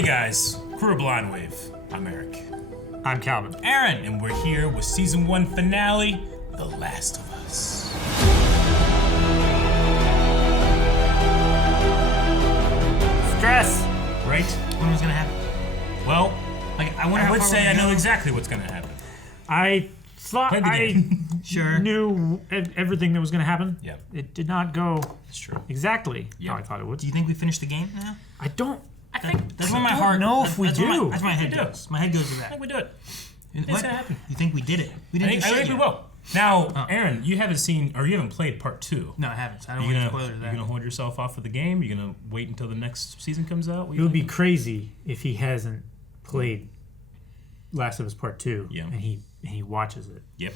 Hey guys, Crew of Blind Wave. I'm Eric. I'm Calvin. Aaron, and we're here with season 1 finale, The Last of Us. Stress. Right? When was gonna happen? Well, I would say I know exactly what's gonna happen. I thought Played the game. Sure. knew everything that was going to happen. Yeah. It did not go That's true. exactly Yeah. how I thought it would. Do you think we finished the game now? I don't. I think That's where my don't heart. know if we that's where do. That's where my head We do. goes. My head goes to I that. think we do it. What? It's gonna happen. You think we did it? We I didn't. think, do I shit think we yet. will. Now, Aaron, you haven't seen, or you haven't played part 2. No, I haven't. So I don't You're want gonna, spoilers of you're that. gonna hold yourself off of the game? You're gonna wait until the next season comes out? What It you would be thinking? crazy if he hasn't played Last of Us Part 2 Yeah. and he watches it. Yep.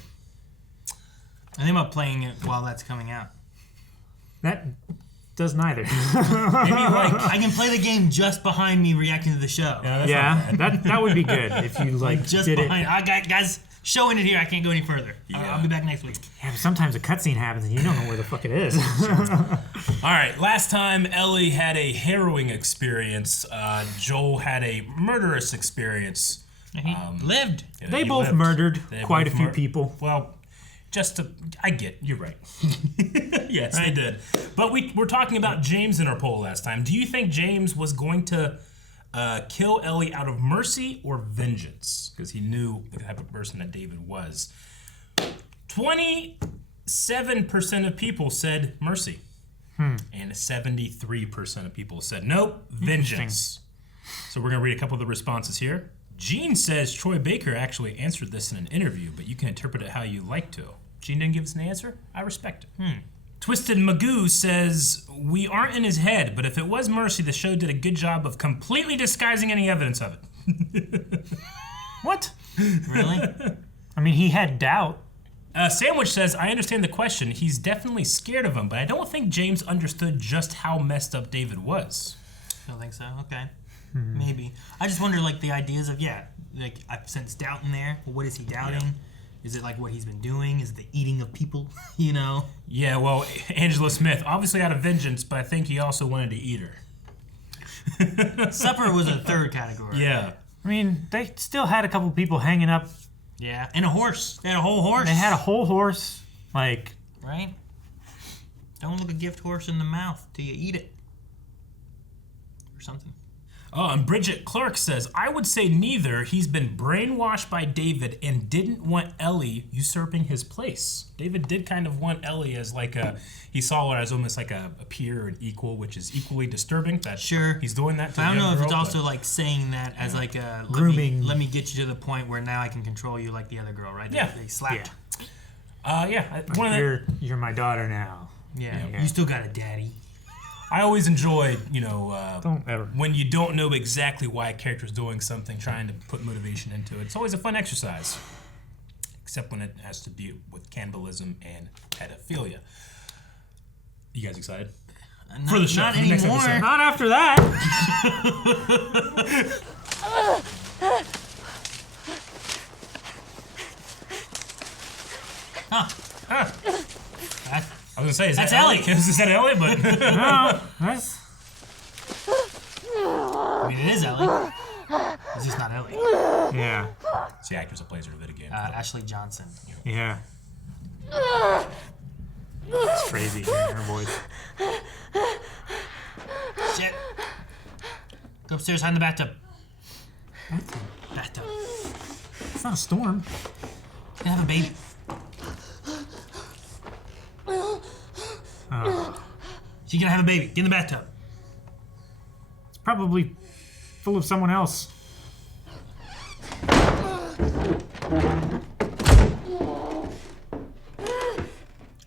I think about playing it while that's coming out. That does neither. Maybe like, I can play the game just behind me reacting to the show. that's yeah, not bad. that would be good if you Just did behind. it. I got guys showing it here. I can't go any further. Yeah. I'll be back next week. Yeah, but sometimes a cutscene happens and you don't know where the fuck it is. All right, last time Ellie had a harrowing experience. Joel had a murderous experience. He lived. They He both lived. murdered They quite a both few people. Well, you're right. Yes, they did. But we're talking about James in our poll last time. Do you think James was going to kill Ellie out of mercy or vengeance? Because he knew the type of person that David was. 27% of people said mercy. And 73% of people said nope, vengeance. So we're going to read a couple of the responses here. Gene says Troy Baker actually answered this in an interview, but you can interpret it how you like to. Gene didn't give us an answer. I respect it. Twisted Magoo says, we aren't in his head, but if it was mercy, the show did a good job of completely disguising any evidence of it. What? Really? I mean, he had doubt. Sandwich says, I understand the question. He's definitely scared of him, but I don't think James understood just how messed up David was. Don't think so. Okay. Maybe. I just wonder, like, the ideas of, like, I sense doubt in there. Well, what is he doubting? Yeah. Is it, like, what he's been doing? Is it the eating of people? You know? Yeah, well, Angela Smith, obviously out of vengeance, but I think he also wanted to eat her. Supper was a third category. Yeah. I mean, they still had a couple people hanging up. Yeah. And a horse. They had a whole horse. They had a whole horse. Like, Right? Don't look a gift horse in the mouth till you eat it. Or something. Oh, and Bridget Clark says, I would say neither. He's been brainwashed by David and didn't want Ellie usurping his place. David did kind of want Ellie as like he saw her as almost like a peer and equal, which is equally disturbing. That Sure. he's doing that to I a don't know young if it's girl, also but- like saying that as like a Grooming. Let me get you to the point where now I can control you like the other girl, right? Yeah. They slapped. one of the, you're my daughter now. Yeah. Yeah. You still got a daddy. I always enjoy, Don't ever. when you don't know exactly why a character's doing something, trying to put motivation into it. It's always a fun exercise. Except when it has to do with cannibalism and pedophilia. You guys excited? For the show, Not for the next anymore. episode. Not after that. I was gonna say, That's that Ellie. Is that Ellie? But No, that's... I mean, it is Ellie. It's just not Ellie. Yeah. it's the actress that plays her in the video game. Ashley Johnson. Yeah. It's crazy hearing her voice. Shit. Go upstairs, hide in the bathtub. Bathtub. It's not a storm. They have a baby. She's gonna have a baby. Get in the bathtub. It's probably full of someone else. I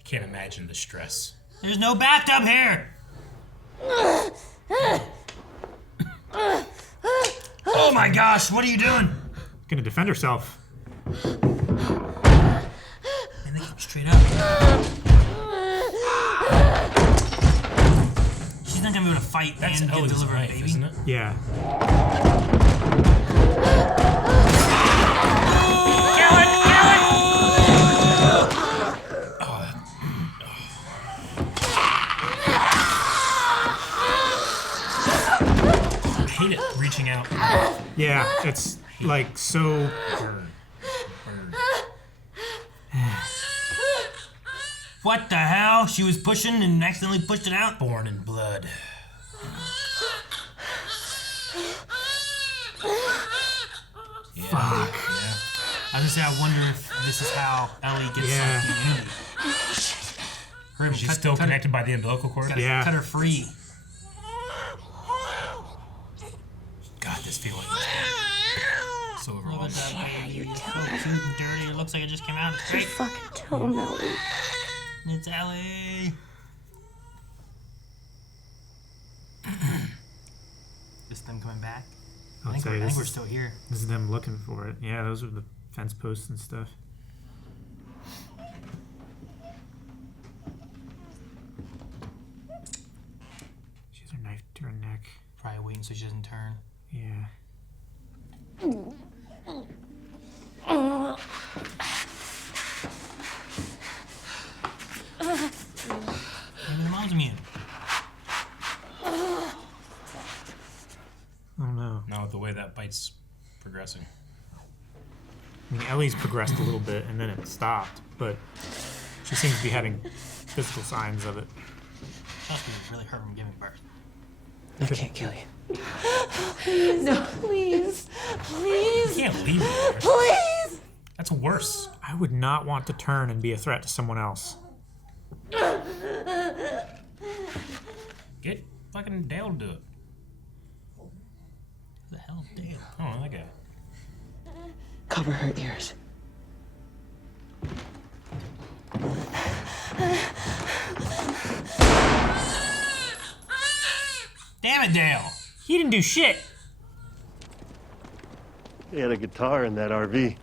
can't imagine the stress. There's no bathtub here. Oh my gosh, what are you doing? Gonna defend herself. And they came straight up. She's not gonna be able to fight That's and Ellie's deliver a knife, baby. isn't it? Yeah. hate it reaching out. Yeah, it's like so. Burn. What the hell? She was pushing and accidentally pushed it out? Born in blood. Yeah. Fuck. Yeah. I was gonna say, I wonder if this is how Ellie gets Yeah. like immunity. Hurry, She's still connected by the umbilical cord. Gotta Yeah. cut her free. God, this feeling is so Look overwhelming. at that baby. It's so cute and dirty. It looks like it just came out. It's great. Fucking tell him, Ellie. It's Ellie. Is them coming back? I think we're still here. This is them looking for it. Yeah, those are the fence posts and stuff. She has her knife to her neck. Probably waiting so she doesn't turn. Yeah. Maybe the mom's immune. Oh no. No, the way that bite's progressing. I mean, Ellie's progressed a little bit and then it stopped, but she seems to be having physical signs of it. Must be really hurt from giving birth. I can't kill you. No, please. Please. You can't leave it there. Please. That's worse. I would not want to turn and be a threat to someone else. Get fucking Dale to do it. Who the hell, Dale? Oh, that guy. Cover her ears. Damn it, Dale! He didn't do shit. He had a guitar in that RV.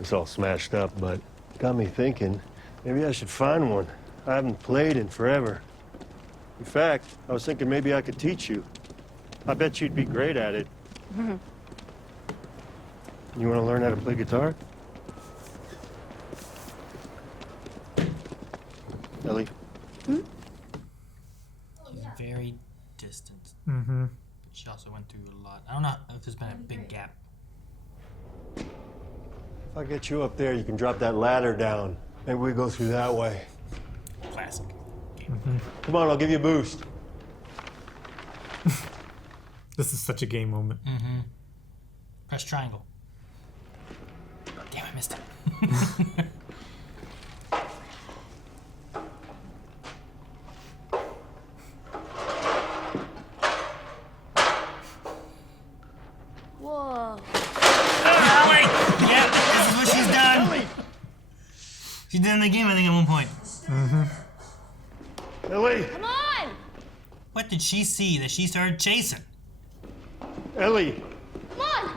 It's all smashed up, but got me thinking, maybe I should find one. I haven't played in forever. In fact, I was thinking maybe I could teach you. I bet you'd be great at it. You want to learn how to play guitar? Ellie? She's very distant. Mm-hmm. She also went through a lot. I don't know if there's been a big gap. If I get you up there, you can drop that ladder down. Maybe we go through that way. Classic. Come on, I'll give you a boost. This is such a game moment. Press triangle. Damn, I missed it. Whoa. Wait! Yeah, this is what she's done. She did in the game, I think, at one point. Ellie! Come on. What did she see that she started chasing? Ellie! Come on.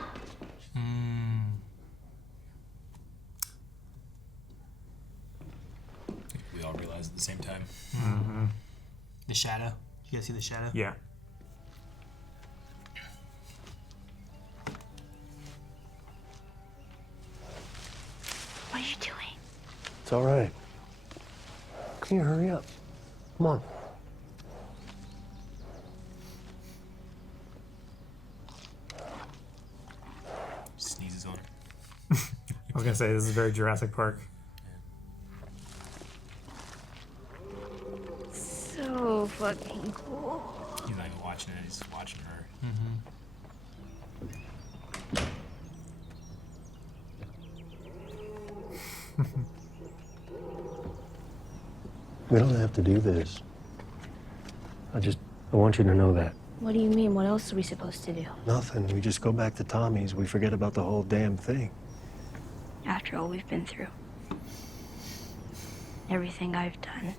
We all realized at the same time. The shadow. You guys see the shadow? Yeah. What are you doing? It's all right. Can you hurry up? Come on. Sneezes on her. I was gonna say this is very Jurassic Park. So fucking cool. He's not even watching it, he's watching her. We don't have to do this. I want you to know that. What do you mean? What else are we supposed to do? Nothing. We just go back to Tommy's. We forget about the whole damn thing. After all we've been through. Everything I've done.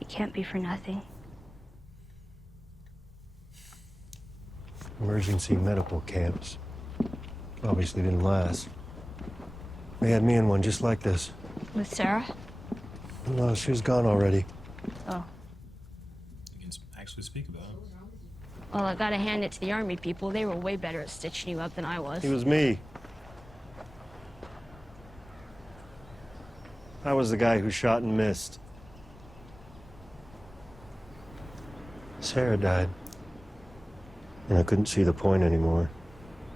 It can't be for nothing. Emergency medical camps. Obviously didn't last. They had me in one just like this. With Sarah? No, she was gone already. Oh. You can actually speak about it. Well, I gotta hand it to the army people. They were way better at stitching you up than I was. He was me. I was the guy who shot and missed. Sarah died. And I couldn't see the point anymore.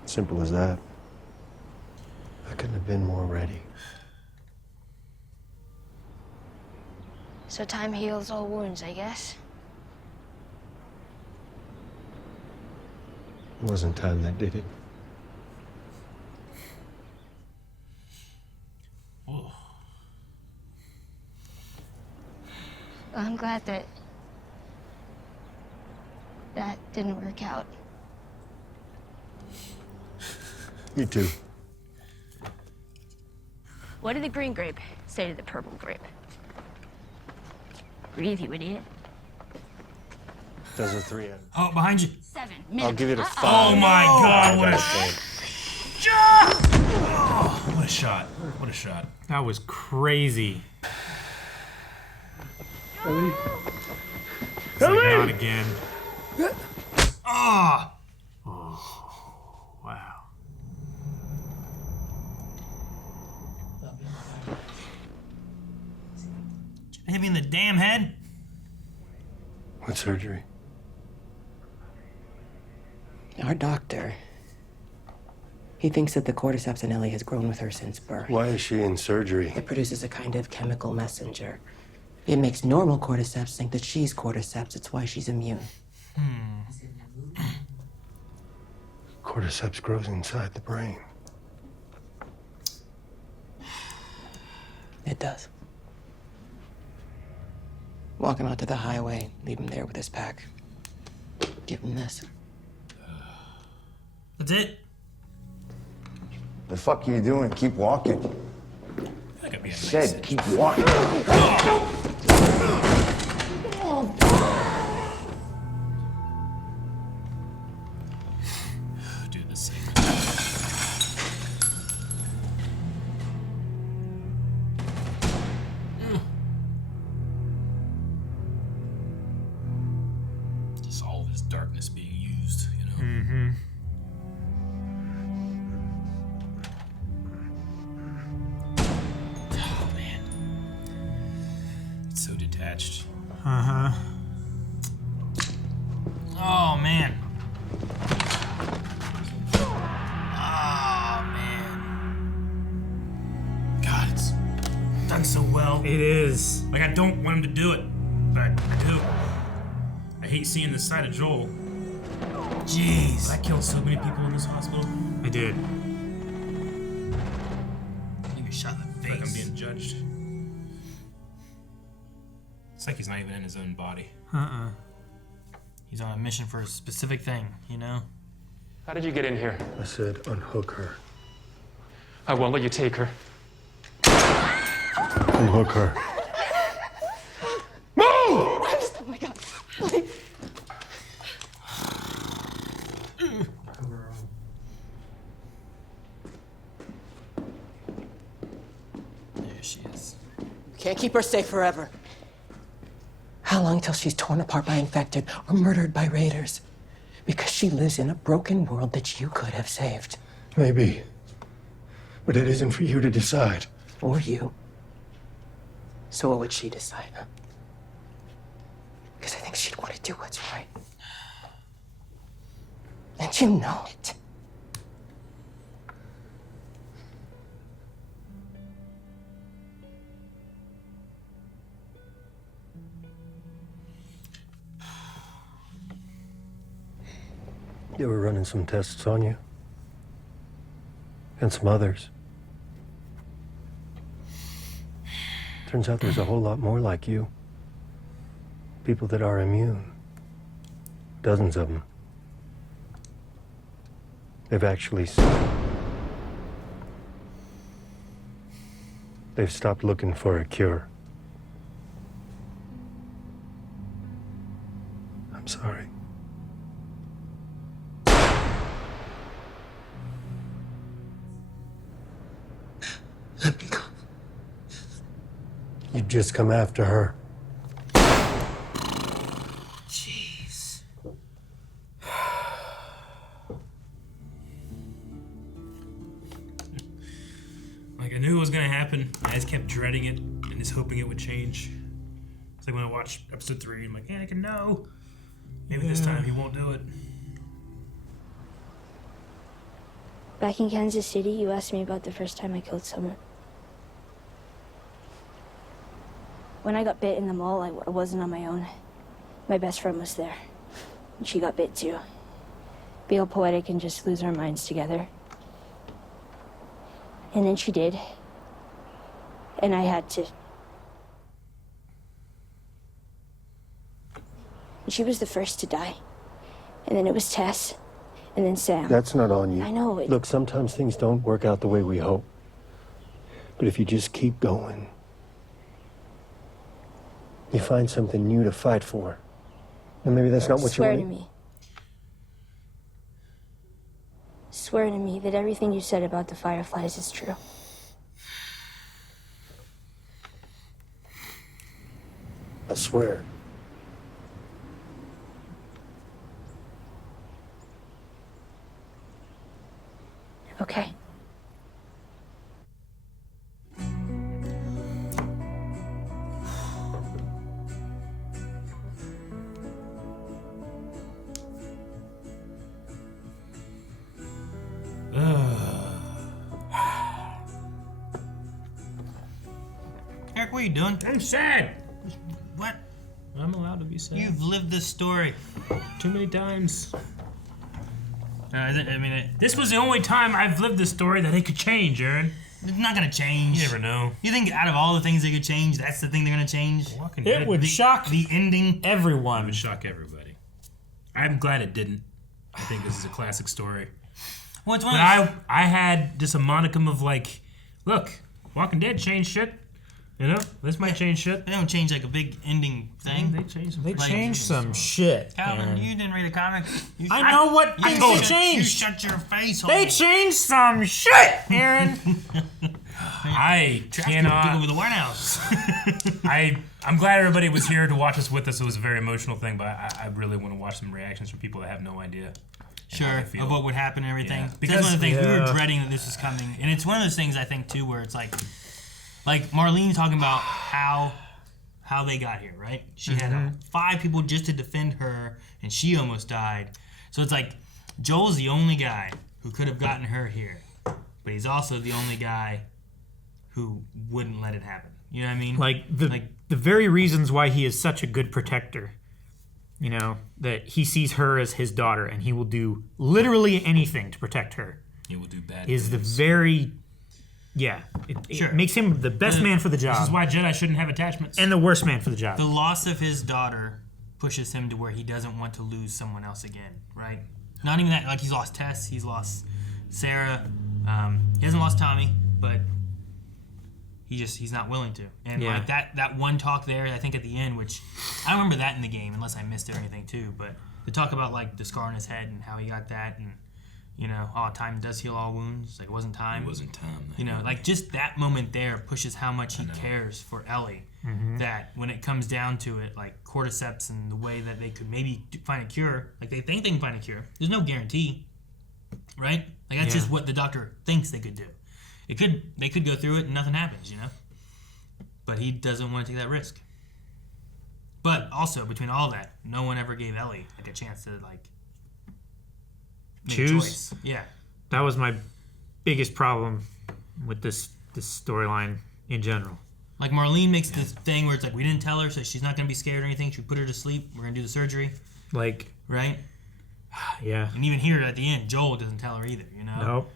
Simple as that. I couldn't have been more ready. So time heals all wounds, I guess. It wasn't time that did it. Oh. I'm glad that didn't work out. Me too. What did the green grape say to the purple grape? Breathe, you idiot. Does a 3 out of Oh, behind you. 7. I'll give it a 5. Oh my God! What a Okay. shot! Oh, what a shot! What a shot! That was crazy. Ellie? It's like, not again. Ah! Oh, wow. Hit me in the damn head. What surgery? Our doctor. He thinks that the cordyceps in Ellie has grown with her since birth. Why is she in surgery? It produces a kind of chemical messenger. It makes normal cordyceps think that she's cordyceps. It's why she's immune. Cordyceps grows inside the brain. It does. Walk him out to the highway, leave him there with his pack. Give him this. That's it. The fuck are you doing? Keep walking. That could be a nice Said, keep walking. do this thing. Just all of this darkness being used, you know. Mm-hmm. Oh man, it's so detached. Uh-huh. Oh, man. Oh, man. God, it's done so well. It is. Like, I don't want him to do it, but I do. I hate seeing the side of Joel. Jeez. I killed so many people in this hospital. I did. You get shot in the I feel like I'm face. being judged. It's like he's not even in his own body. Uh-uh. He's on a mission for a specific thing, you know? How did you get in here? I said unhook her. I won't let you take her. Unhook her. Oh my God. Please. There she is. Can't keep her safe forever. How long till she's torn apart by infected or murdered by raiders? Because she lives in a broken world that you could have saved. Maybe. But it isn't for you to decide. Or you. So what would she decide, huh? Because I think she'd want to do what's right. And you know it. They were running some tests on you. And some others. Turns out there's a whole lot more like you. People that are immune. Dozens of them. They've actually... They've stopped looking for a cure. I'm sorry. Let me go. You'd just come after her. Jeez. Like, I knew it was gonna happen. I just kept dreading it and just hoping it would change. It's like when I watched episode 3, I'm like, yeah, I can know. Maybe this time he won't do it. Back in Kansas City, you asked me about the first time I killed someone. When I got bit in the mall, I wasn't on my own. My best friend was there. And she got bit too. Be all poetic and just lose our minds together. And then she did. And I had to. And she was the first to die. And then it was Tess. And then Sam. That's not on you. I know. Look, sometimes things don't work out the way we hope. But if you just keep going, you find something new to fight for. And maybe that's not what you Swear want. to me. Swear to me that everything you said about the Fireflies is true. I swear. Okay. Eric, what are you doing? I'm sad. What? I'm allowed to be sad. You've lived this story. Too many times. I mean, This was the only time I've lived this story that it could change, Aaron. it's not gonna change. You never know. You think out of all the things they could change, that's the thing they're gonna change? Walking It Dead would shock The ending. everyone. would shock everybody. I'm glad it didn't. I think this is a classic story. Well, it's one But of those- I had just a modicum of like, look, Walking Dead changed shit. You know, this might change shit. They don't change like a big ending thing. They changed some They Like- changed some shit. Calvin, Aaron. you didn't read a comic. You I know what things they You changed. shut your face hole. They changed some shit, Aaron. I Took cannot. over the White House. I'm glad everybody was here to watch this with us. It was a very emotional thing, but I really want to watch some reactions from people that have no idea. and how Sure, they feel. of what would happen and everything. Yeah. That's Because- one of the things we were Yeah. dreading that this was coming, and it's one of those things I think too, where it's like Marlene talking about how they got here, right? She had 5 people just to defend her, and she almost died. So it's like Joel's the only guy who could have gotten her here, but he's also the only guy who wouldn't let it happen. You know what I mean? Like the very reasons why he is such a good protector. You know, that he sees her as his daughter and he will do literally anything to protect her. He will do bad. Is the things. very it Sure. makes him the best man for the job. This is why Jedi shouldn't have attachments. and the worst man for the job. the loss of his daughter pushes him to where he doesn't want to lose someone else again, right? Not even that, like he's lost Tess, he's lost Sarah, he hasn't lost Tommy, but he's not willing to. And Yeah. like that one talk there, I think at the end, which I don't remember that in the game unless I missed it or anything too, but the talk about like the scar on his head and how he got that, and time does heal all wounds. Like it wasn't time. It wasn't time. Like just that moment there pushes how much he cares for Ellie. That when it comes down to it, like cordyceps and the way that they could maybe find a cure, like they think they can find a cure. There's no guarantee, right? Like that's just what the doctor thinks they could do. They could go through it and nothing happens, But he doesn't want to take that risk. But also between all that, no one ever gave Ellie like a chance to like make Choose? a choice. Yeah. That was my biggest problem with this storyline in general. Like Marlene makes this thing where it's like we didn't tell her, so she's not gonna be scared or anything. Should we put her to sleep? We're gonna do the surgery, Like, right? yeah. And even here at the end, Joel doesn't tell her either. Nope.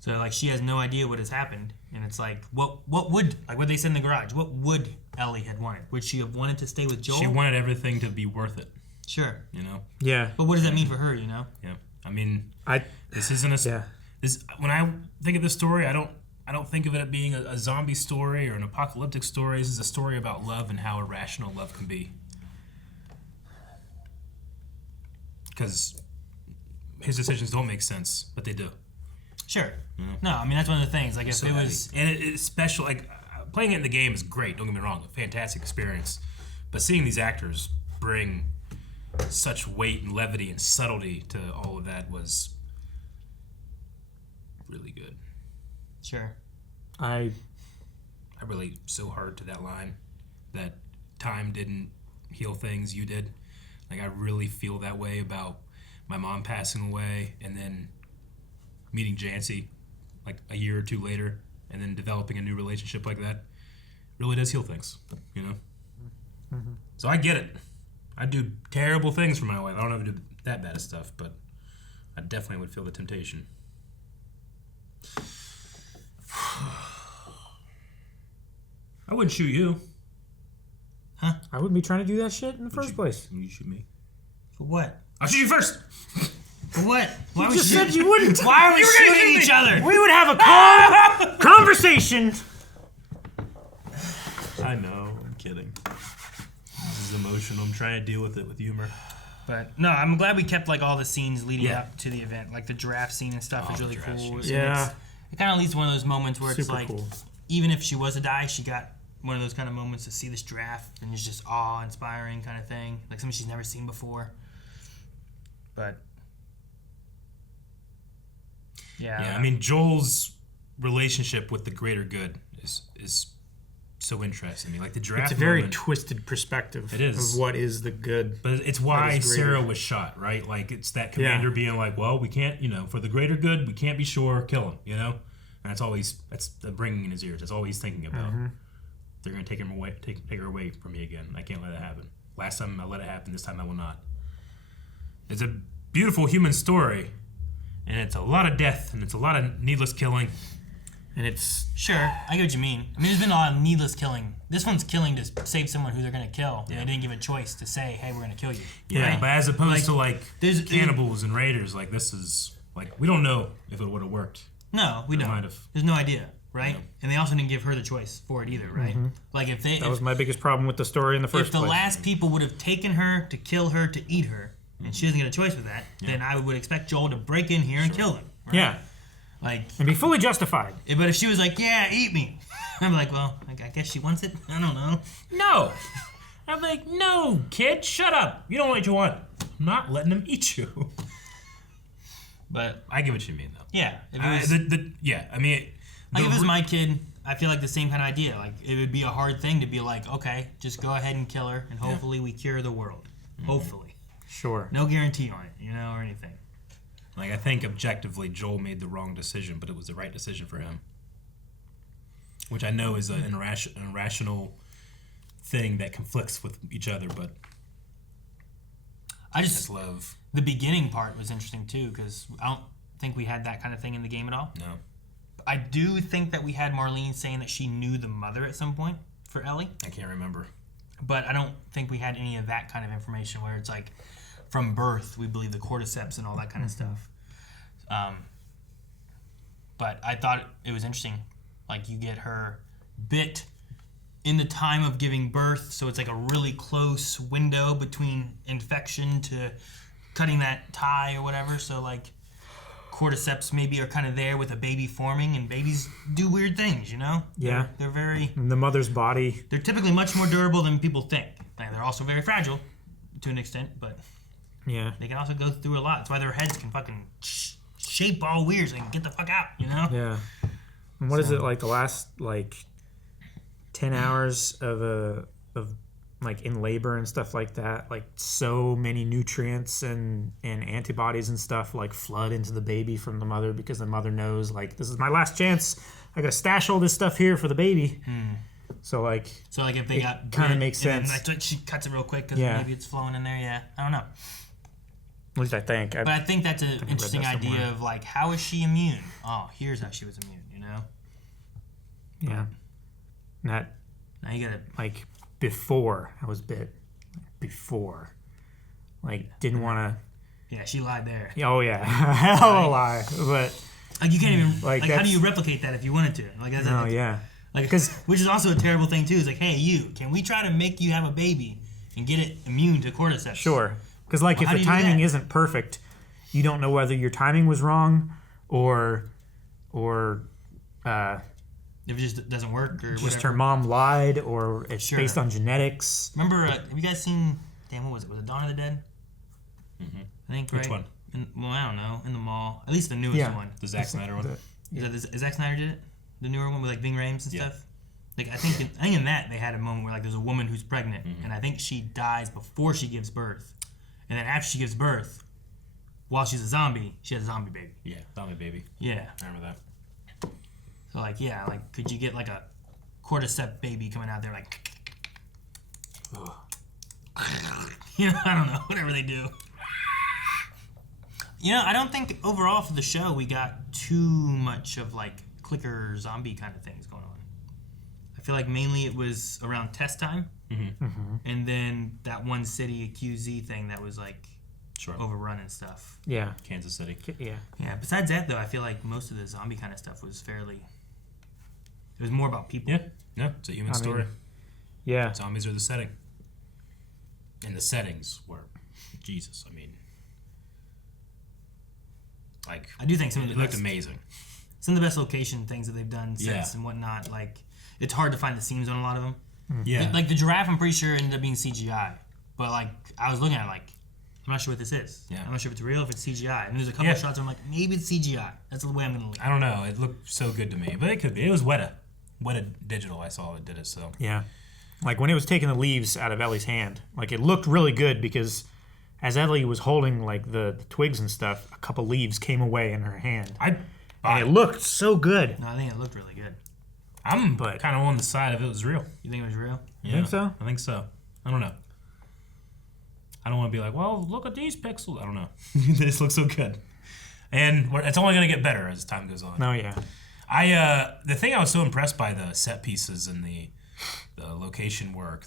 So like she has no idea what has happened, and it's like what would like what they said in the garage? What would Ellie had wanted? Would she have wanted to stay with Joel? She wanted everything to be worth it. Sure. Yeah. But what does that mean for her? Yeah. I mean, I this isn't a. yeah. This when I think of this story, I don't think of it being a zombie story or an apocalyptic story. This is a story about love and how irrational love can be. Because his decisions don't make sense, but they do. Sure. No, I mean that's one of the things. Like if So it heavy. was, and it's special. Like playing it in the game is great. Don't get me wrong, a fantastic experience. But seeing these actors bring such weight and levity and subtlety to all of that was really good. sure. I relate so hard to that line that time didn't heal things, you did. Like I really feel that way about my mom passing away and then meeting Jancy like a year or two later, and then developing a new relationship like that really does heal things, you know? Mm-hmm. So I get it. I do terrible things for my wife. I don't know if I do that bad of stuff, but I definitely would feel the temptation. I wouldn't shoot you. Huh? I wouldn't be trying to do that shit in the first place. You shoot me. For what? I'll shoot you first! For what? Why You just said you wouldn't. Why are we shooting each other? We would have a calm conversation. I know. I'm kidding. This is emotional. I'm trying to deal with it with humor. But no, I'm glad we kept like all the scenes leading up to the event. Like the giraffe scene and stuff is really cool. Yeah. It kind of leads to one of those moments where it's Super like, cool. even if she was to die, she got one of those kind of moments to see this giraffe and it's just awe-inspiring kind of thing. Like something she's never seen before. But yeah, I mean, Joel's relationship with the greater good is so interesting. I mean, like the giraffe. It's a very moment, twisted perspective. It is. Of what is the good. But it's why Sarah was shot, right? Like it's that commander being like, well, we can't, for the greater good, we can't be sure, kill him, And that's the ringing in his ears. That's all he's thinking about. Mm-hmm. They're gonna take her away from me again. I can't let it happen. Last time I let it happen. This time I will not. It's a beautiful human story, and it's a lot of death, and it's a lot of needless killing. And it's... Sure, I get what you mean. I mean, there's been a lot of needless killing. This one's killing to save someone who they're going to kill. Yeah. And they didn't give a choice to say, hey, we're going to kill you. Yeah, right? But as opposed to, there's cannibals and raiders, this is... we don't know if it would have worked. No, we don't. There's no idea, right? Yeah. And they also didn't give her the choice for it either, right? Mm-hmm. That was my biggest problem with the story in the first place. If the last people would have taken her to kill her to eat her, and she doesn't get a choice with that, then I would expect Joel to break in here and kill them. Right? Yeah. And be fully justified. But if she was like, yeah, eat me. I'm like, well, I guess she wants it. I don't know. No. I'm like, no, kid, shut up. You don't know what you want. I'm not letting them eat you. But I get what you mean, though. Yeah. If it was my kid, I feel like the same kind of idea. Like, it would be a hard thing to be like, okay, just go ahead and kill her, and hopefully we cure the world. Mm-hmm. Hopefully. Sure. No guarantee on it, or anything. I think objectively Joel made the wrong decision, but it was the right decision for him. Which I know is an irrational thing that conflicts with each other, but I just love. The beginning part was interesting too, because I don't think we had that kind of thing in the game at all. No. I do think that we had Marlene saying that she knew the mother at some point for Ellie. I can't remember. But I don't think we had any of that kind of information where it's like, from birth, we believe the cordyceps and all that kind of stuff. But I thought it was interesting. Like, you get her bit in the time of giving birth, so it's like a really close window between infection to cutting that tie or whatever. So, cordyceps maybe are kind of there with a baby forming, and babies do weird things, Yeah. They're very... In the mother's body. They're typically much more durable than people think. They're also very fragile to an extent, but... Yeah. They can also go through a lot. That's why their heads can fucking shape all weird so they can get the fuck out, Yeah. And what is it, the last, 10 hours of in labor and stuff like that, so many nutrients and antibodies and stuff, flood into the baby from the mother because the mother knows, this is my last chance. I gotta stash all this stuff here for the baby. So, if they got... kind of makes sense. And then, she cuts it real quick because maybe it's flowing in there, yeah. I don't know. At least I think. But I think that's an interesting idea of, how is she immune? Oh, here's how she was immune, Yeah. Now you gotta... before I was bit. Before. Didn't want to... Yeah, she lied there. Oh, yeah. Hell of a lie. But... you can't even... how do you replicate that if you wanted to? Yeah. Which is also a terrible thing, too. It's hey, you, can we try to make you have a baby and get it immune to cordyceps? Sure. Because, if the timing isn't perfect, you don't know whether your timing was wrong or if it just doesn't work or just whatever. her mom lied or it's based on genetics. Remember, have you guys seen, what was it? Was it Dawn of the Dead? Mm-hmm. I think, Which right? one? I don't know. In the mall. At least the newest one. The Zack Snyder one? Is Zack Snyder did it? The newer one with Ving Rhames and stuff? I think in that they had a moment where there's a woman who's pregnant and I think she dies before she gives birth. And then after she gives birth, while she's a zombie, she has a zombie baby. Yeah, zombie baby. Yeah. I remember that. So like, yeah, like could you get like a cordyceps baby coming out there like, you know, I don't know, whatever they do. You know, I don't think overall for the show we got too much of like clicker zombie kind of things going on. I feel like mainly it was around test time, and then that one city QZ thing that was like overrun and stuff. Yeah. Kansas City. Yeah. Yeah. Besides that, though, I feel like most of the zombie kind of stuff was fairly. It was more about people. Yeah. No, it's a human story. Yeah. Zombies are the setting. And the settings were, Jesus, I mean, like, I do think some of it looked amazing. Some of the best location things that they've done, sets and whatnot. Like, it's hard to find the seams on a lot of them. Yeah. Like the giraffe, I'm pretty sure ended up being CGI. But like, I was looking at it like, I'm not sure what this is. Yeah. I'm not sure if it's real, if it's CGI. And there's a couple of shots where I'm like, maybe it's CGI. That's the way I'm gonna look. I don't know. It looked so good to me, but it could be. It was Weta Digital. I saw it did it. So yeah, like when it was taking the leaves out of Ellie's hand, like it looked really good because as Ellie was holding like the twigs and stuff, a couple leaves came away in her hand, and it looked so good. No, I think it looked really good. I'm kind of on the side of it was real. You think it was real? You think so? I think so. I don't know. I don't want to be like, well, look at these pixels. I don't know. This looks so good. And it's only going to get better as time goes on. No, yeah. The thing I was so impressed by the set pieces and the location work,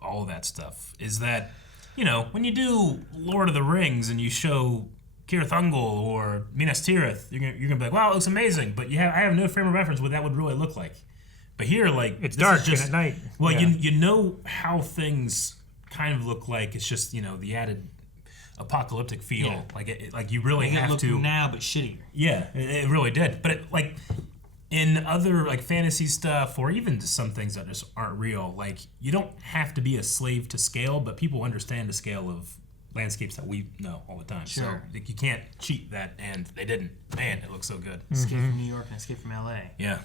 all of that stuff, is that, you know, when you do Lord of the Rings and you show Cirith Ungol or Minas Tirith, you're gonna be like, wow, it looks amazing, but I have no frame of reference what that would really look like. But here, like, it's dark at night. Well, you know how things kind of look like. It's just, you know, the added apocalyptic feel. Yeah. Like you really have to now, but shittier. Yeah, it really did. But like in other like fantasy stuff, or even just some things that just aren't real, like you don't have to be a slave to scale, but people understand the scale of landscapes that we know all the time. Sure. So like, you can't cheat that, and they didn't. Man, it looks so good. Escape from New York and Escape from LA. Yeah.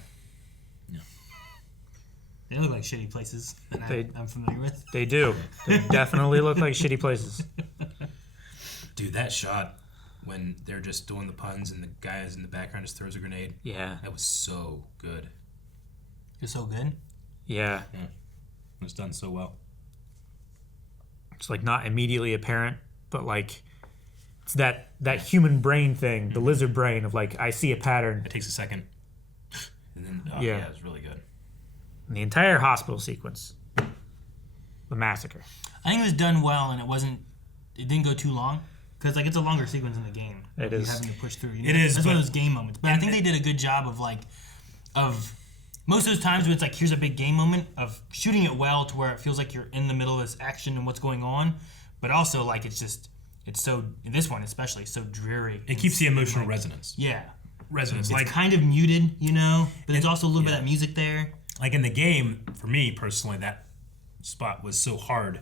They look like shitty places that I'm familiar with. They do. They definitely look like shitty places. Dude, that shot when they're just doing the puns and the guy is in the background just throws a grenade. Yeah. That was so good. It's so good? Yeah. It was done so well. It's like not immediately apparent, but like it's that human brain thing, the lizard brain of like, I see a pattern. It takes a second. And then, yeah, it's really good. And the entire hospital sequence, the massacre. I think it was done well, and it didn't go too long, because like it's a longer sequence in the game. It is. You're having to push through. You know, it is. That's one of those game moments. But I think they did a good job of most of those times where it's like, here's a big game moment of shooting it well to where it feels like you're in the middle of this action and what's going on, but also like it's so, in this one especially, so dreary. It keeps the emotional resonance. Yeah. Resonance. It's kind of muted, you know, but there's also a little bit of that music there. Like in the game, for me personally, that spot was so hard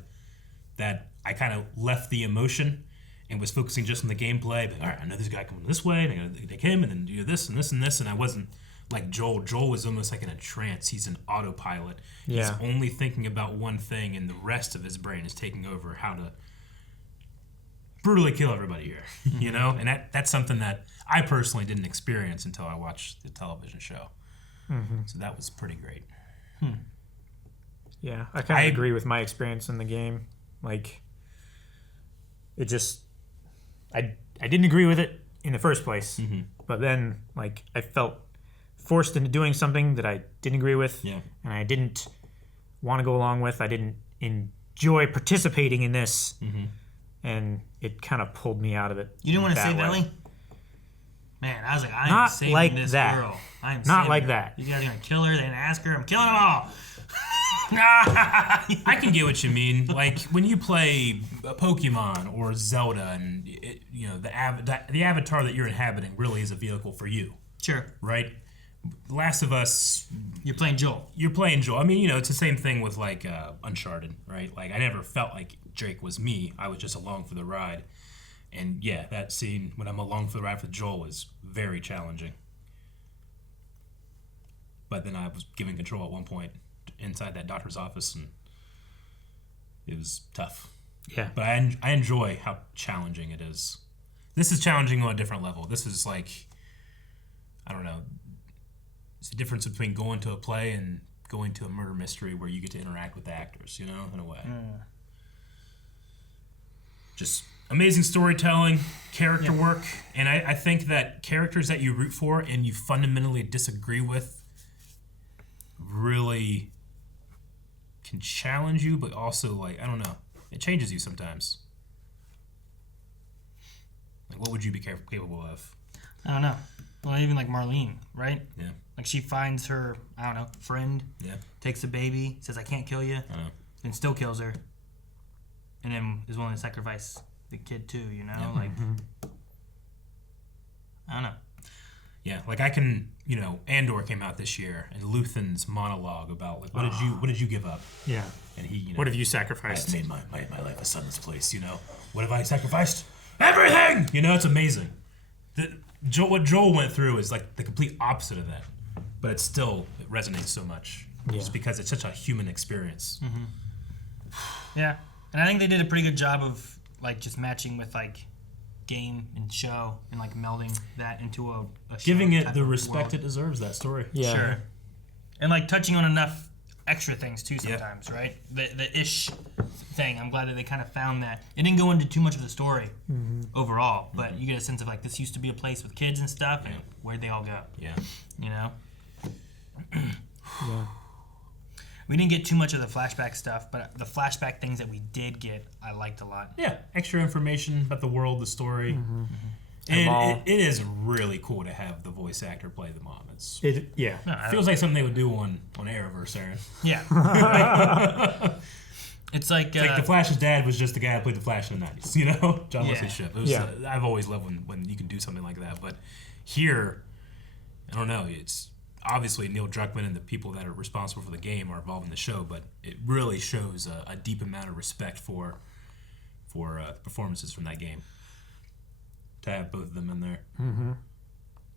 that I kind of left the emotion and was focusing just on the gameplay. But all right, I know this guy coming this way, and I'm gonna take him, and then do this and this and this, and I wasn't like Joel. Joel was almost like in a trance. He's an autopilot. Yeah. He's only thinking about one thing, and the rest of his brain is taking over how to brutally kill everybody here. You know, and that's something that I personally didn't experience until I watched the television show. Mm-hmm. So that was pretty great. Yeah, I kind of agree with my experience in the game. Like, it just, I didn't agree with it in the first place, but then like I felt forced into doing something that I didn't agree with, and I didn't want to go along with. I didn't enjoy participating in this, and it kind of pulled me out of it. You didn't want to save Ellie? Man, I was like, I'm not saving like this that. girl. I'm not like her. that. You guys are gonna kill her? They didn't ask her. I'm killing them all. I can get what you mean. Like when you play Pokemon or Zelda, and you know the avatar that you're inhabiting really is a vehicle for you. Sure. Right. Last of Us. You're playing Joel. You're playing Joel. I mean, you know, it's the same thing with like Uncharted, right? Like I never felt like Drake was me. I was just along for the ride. And yeah, that scene when I'm along for the ride with Joel is very challenging. But then I was given control at one point inside that doctor's office, and it was tough. Yeah. But I enjoy how challenging it is. This is challenging on a different level. This is like, I don't know, It's the difference between going to a play and going to a murder mystery where you get to interact with the actors, you know, in a way. Just amazing storytelling, character work, and I think that characters that you root for and you fundamentally disagree with really can challenge you, but also, like, I don't know, it changes you sometimes. Like, what would you be capable of? I don't know. Well, even like Marlene, right? Yeah. Like she finds her, I don't know, friend. Yeah. Takes the baby, says I can't kill you, and still kills her, and then is willing to sacrifice the kid too. You know, like I don't know. Yeah, like I can, you know, Andor came out this year, and Luthen's monologue about like what did you give up? Yeah. And he, you know, What have you sacrificed? I made my life a son's place. You know, what have I sacrificed? Everything. You know, it's amazing. What Joel went through is like the complete opposite of that, but it resonates so much just because it's such a human experience. Yeah, and I think they did a pretty good job of like just matching with like game and show and like melding that into a show Giving it type the of respect world. it deserves, that story. Yeah. Sure. And like touching on enough extra things too sometimes, right? The ish thing. I'm glad that they kind of found that. It didn't go into too much of the story overall, but you get a sense of like this used to be a place with kids and stuff, and where'd they all go? Yeah. You know? Yeah. We didn't get too much of the flashback stuff, but the flashback things that we did get, I liked a lot. Yeah, extra information about the world, the story. And it is really cool to have the voice actor play the mom. It feels like something they would do on Arrowverse, Aaron. Yeah. It's like the Flash's dad was just the guy who played the Flash in the 90s, you know? John Wesley Shipp. It was, I've always loved when you can do something like that. But here, I don't know, it's obviously Neil Druckmann and the people that are responsible for the game are involved in the show, but it really shows a deep amount of respect for performances from that game. To have both of them in there.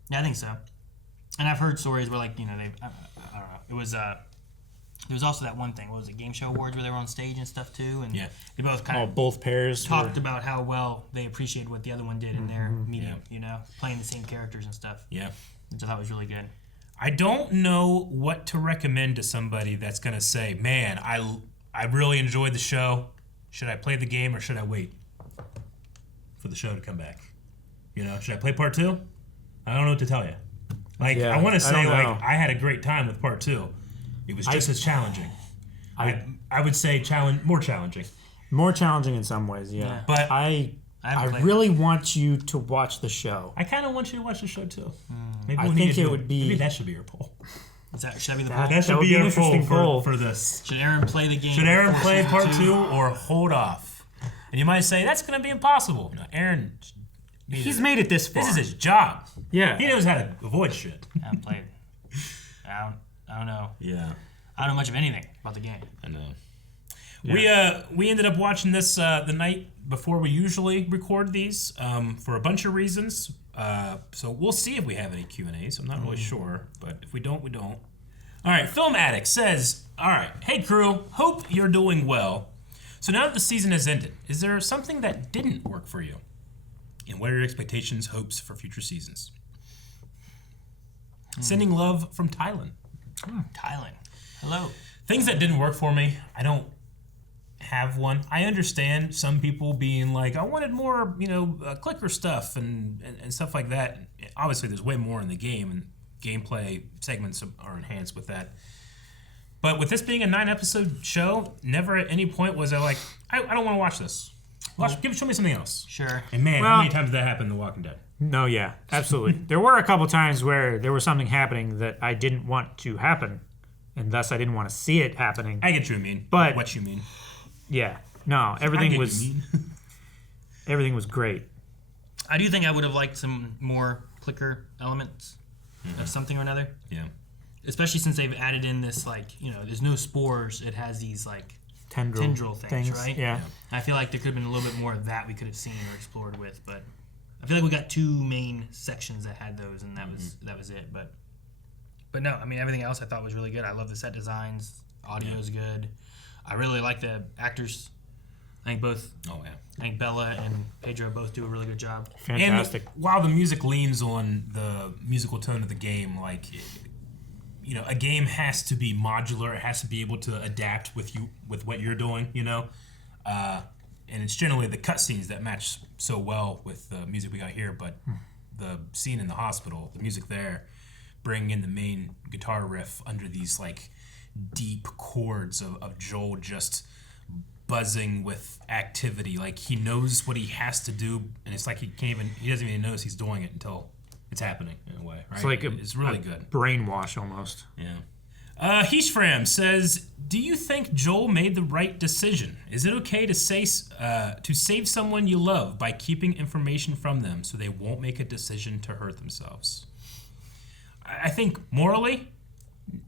Yeah, I think so. And I've heard stories where, like, you know, I don't know. It was there was also that one thing. What was it? Game Show Awards where they were on stage and stuff too, and they both kind of both pairs talked about how well they appreciated what the other one did in their meeting. You know, playing the same characters and stuff. Yeah, which I thought was really good. I don't know what to recommend to somebody that's gonna say, "Man, I really enjoyed the show. Should I play the game or should I wait for the show to come back? You know, should I play part 2? I don't know what to tell you. Like, I want to say, like, I had a great time with part 2. It was just as challenging. I would say more challenging. More challenging in some ways, yeah. But I really want you to watch the show. I kind of want you to watch the show too. Maybe I think it would be. Maybe that should be your poll. Should that be the poll? That should be your poll for this. Should Aaron play the game? Should Aaron play part 2 or hold off? And you might say that's going to be impossible. No, Aaron. He's made it this far. This is his job. Yeah. He knows how to avoid shit. I haven't played. I don't know. Yeah. I don't know much of anything about the game. I know. Yeah. We ended up watching this the night before we usually record these for a bunch of reasons. So we'll see if we have any Q&As. I'm not really sure, but if we don't, we don't. All right, Film Addict says, all right, hey crew, hope you're doing well. So now that the season has ended, is there something that didn't work for you? And what are your expectations, hopes for future seasons? Sending love from Thailand. Thailand. Hello. Things that didn't work for me, I don't have one. I understand some people being like, I wanted more, clicker stuff and stuff like that. Obviously, there's way more in the game, and gameplay segments are enhanced with that. But with this being a 9-episode show, never at any point was I like, I don't want to watch this. Show me something else. Sure. And man, how many times did that happen in The Walking Dead? No, yeah, absolutely. There were a couple times where there was something happening that I didn't want to happen, and thus I didn't want to see it happening. I get what you mean. But what you mean. Yeah. No, everything was everything was great. I do think I would have liked some more clicker elements of something or another. Yeah. Especially since they've added in this, there's no spores. It has these, tendril things, right? Yeah. I feel like there could have been a little bit more of that we could have seen or explored with, but I feel like we got 2 main sections that had those, and that was it. But no, I mean, everything else I thought was really good. I love the set designs. Audio is good. I really like the actors. I think both. Oh yeah. I think Bella and Pedro both do a really good job. Fantastic. And while the music leans on the musical tone of the game, a game has to be modular. It has to be able to adapt with what you're doing, and it's generally the cutscenes that match so well with the music we got here. But the scene in the hospital, the music there, bringing in the main guitar riff under these like deep chords of Joel just buzzing with activity. Like he knows what he has to do, and it's like he doesn't even notice he's doing it until it's happening in a way. Right? It's like it's really good. Brainwash almost. Yeah. Hishfram says, "Do you think Joel made the right decision? Is it okay to save someone you love by keeping information from them so they won't make a decision to hurt themselves?" I think morally,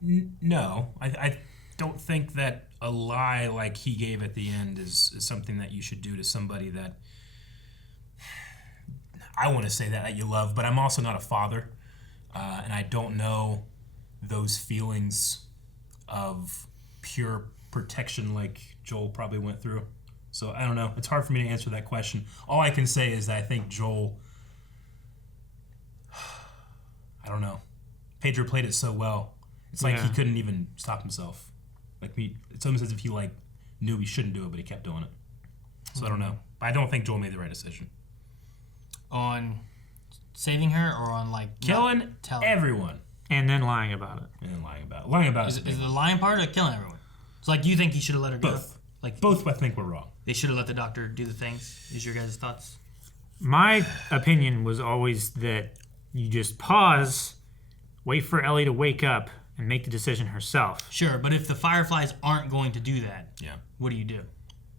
no. I don't think that a lie like he gave at the end is something that you should do to somebody that I want to say that you love, but I'm also not a father, and I don't know those feelings of pure protection like Joel probably went through. So I don't know. It's hard for me to answer that question. All I can say is that I think Joel, I don't know. Pedro played it so well. It's like he couldn't even stop himself. Like it's almost as if he like knew he shouldn't do it, but he kept doing it. So I don't know. But I don't think Joel made the right decision. On saving her or on like killing everyone and then lying about it. Lying about it. Is it the lying part or killing everyone? It's like, do you think he should have let her go? Both I think were wrong. They should have let the doctor do the things. Is your guys' thoughts? My opinion was always that you just pause, wait for Ellie to wake up, and make the decision herself. Sure, but if the Fireflies aren't going to do that, what do you do?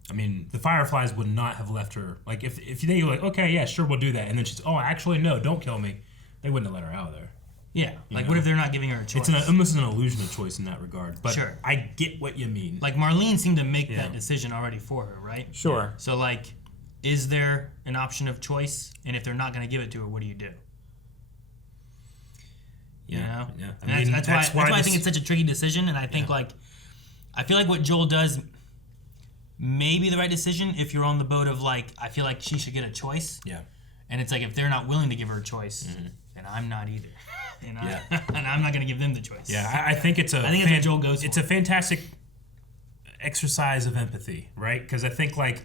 I mean, the Fireflies would not have left her. Like, if they were like, okay, yeah, sure, we'll do that, and then she's, oh, actually, no, don't kill me, they wouldn't have let her out of there. Yeah, like, what if they're not giving her a choice? It's almost an illusion of choice in that regard, but sure. I get what you mean. Like, Marlene seemed to make that decision already for her, right? Sure. Yeah. So, like, is there an option of choice? And if they're not going to give it to her, what do you do? You know? Yeah. I mean, that's why I think it's such a tricky decision, and I think, like, I feel like what Joel does may be the right decision if you're on the boat of, like, I feel like she should get a choice. Yeah. And it's like, if they're not willing to give her a choice, then I'm not either. And I'm not going to give them the choice. Yeah, I think it's that's what Joel goes for. It's a fantastic exercise of empathy, right? Because I think, like,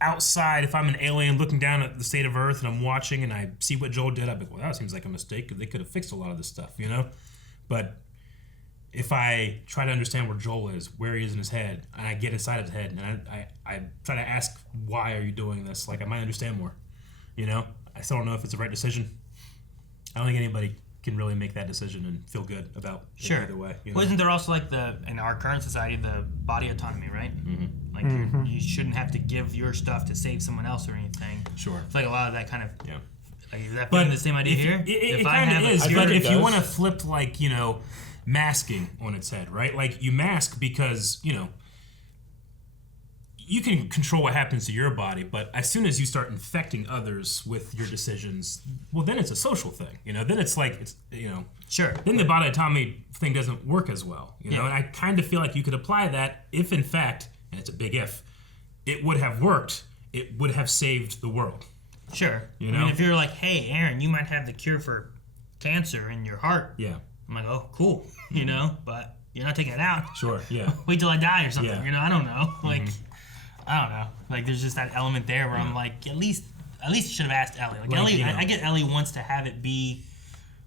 outside, if I'm an alien looking down at the state of Earth and I'm watching and I see what Joel did, I'd be like, well, that seems like a mistake because they could have fixed a lot of this stuff, you know? But if I try to understand where Joel is, where he is in his head, and I get inside his head and I try to ask, why are you doing this? Like, I might understand more, you know? I still don't know if it's the right decision. I don't think anybody can really make that decision and feel good about it either way. You know? Well, isn't there also, like, in our current society, the body autonomy, right? Like, you shouldn't have to give your stuff to save someone else or anything. Sure. It's like a lot of that kind of... Yeah. Like, is that the same idea here? It kind of is, but if you want to flip, like, you know, masking on its head, right? Like, you mask because, you know, you can control what happens to your body, but as soon as you start infecting others with your decisions, well, then it's a social thing, you know? Then it's like, it's, you know... Sure. Then the body autonomy thing doesn't work as well, you know? And I kind of feel like you could apply that if, in fact, and it's a big if, it would have worked, it would have saved the world. Sure. You know? I mean, if you're like, hey, Aaron, you might have the cure for cancer in your heart. Yeah. I'm like, oh, cool, you know? But you're not taking it out. Sure, yeah. Wait till I die or something, you know? I don't know. Like... I don't know. Like, there's just that element there where I'm like, at least you should have asked Ellie. Like, Ellie, I get Ellie wants to have it be,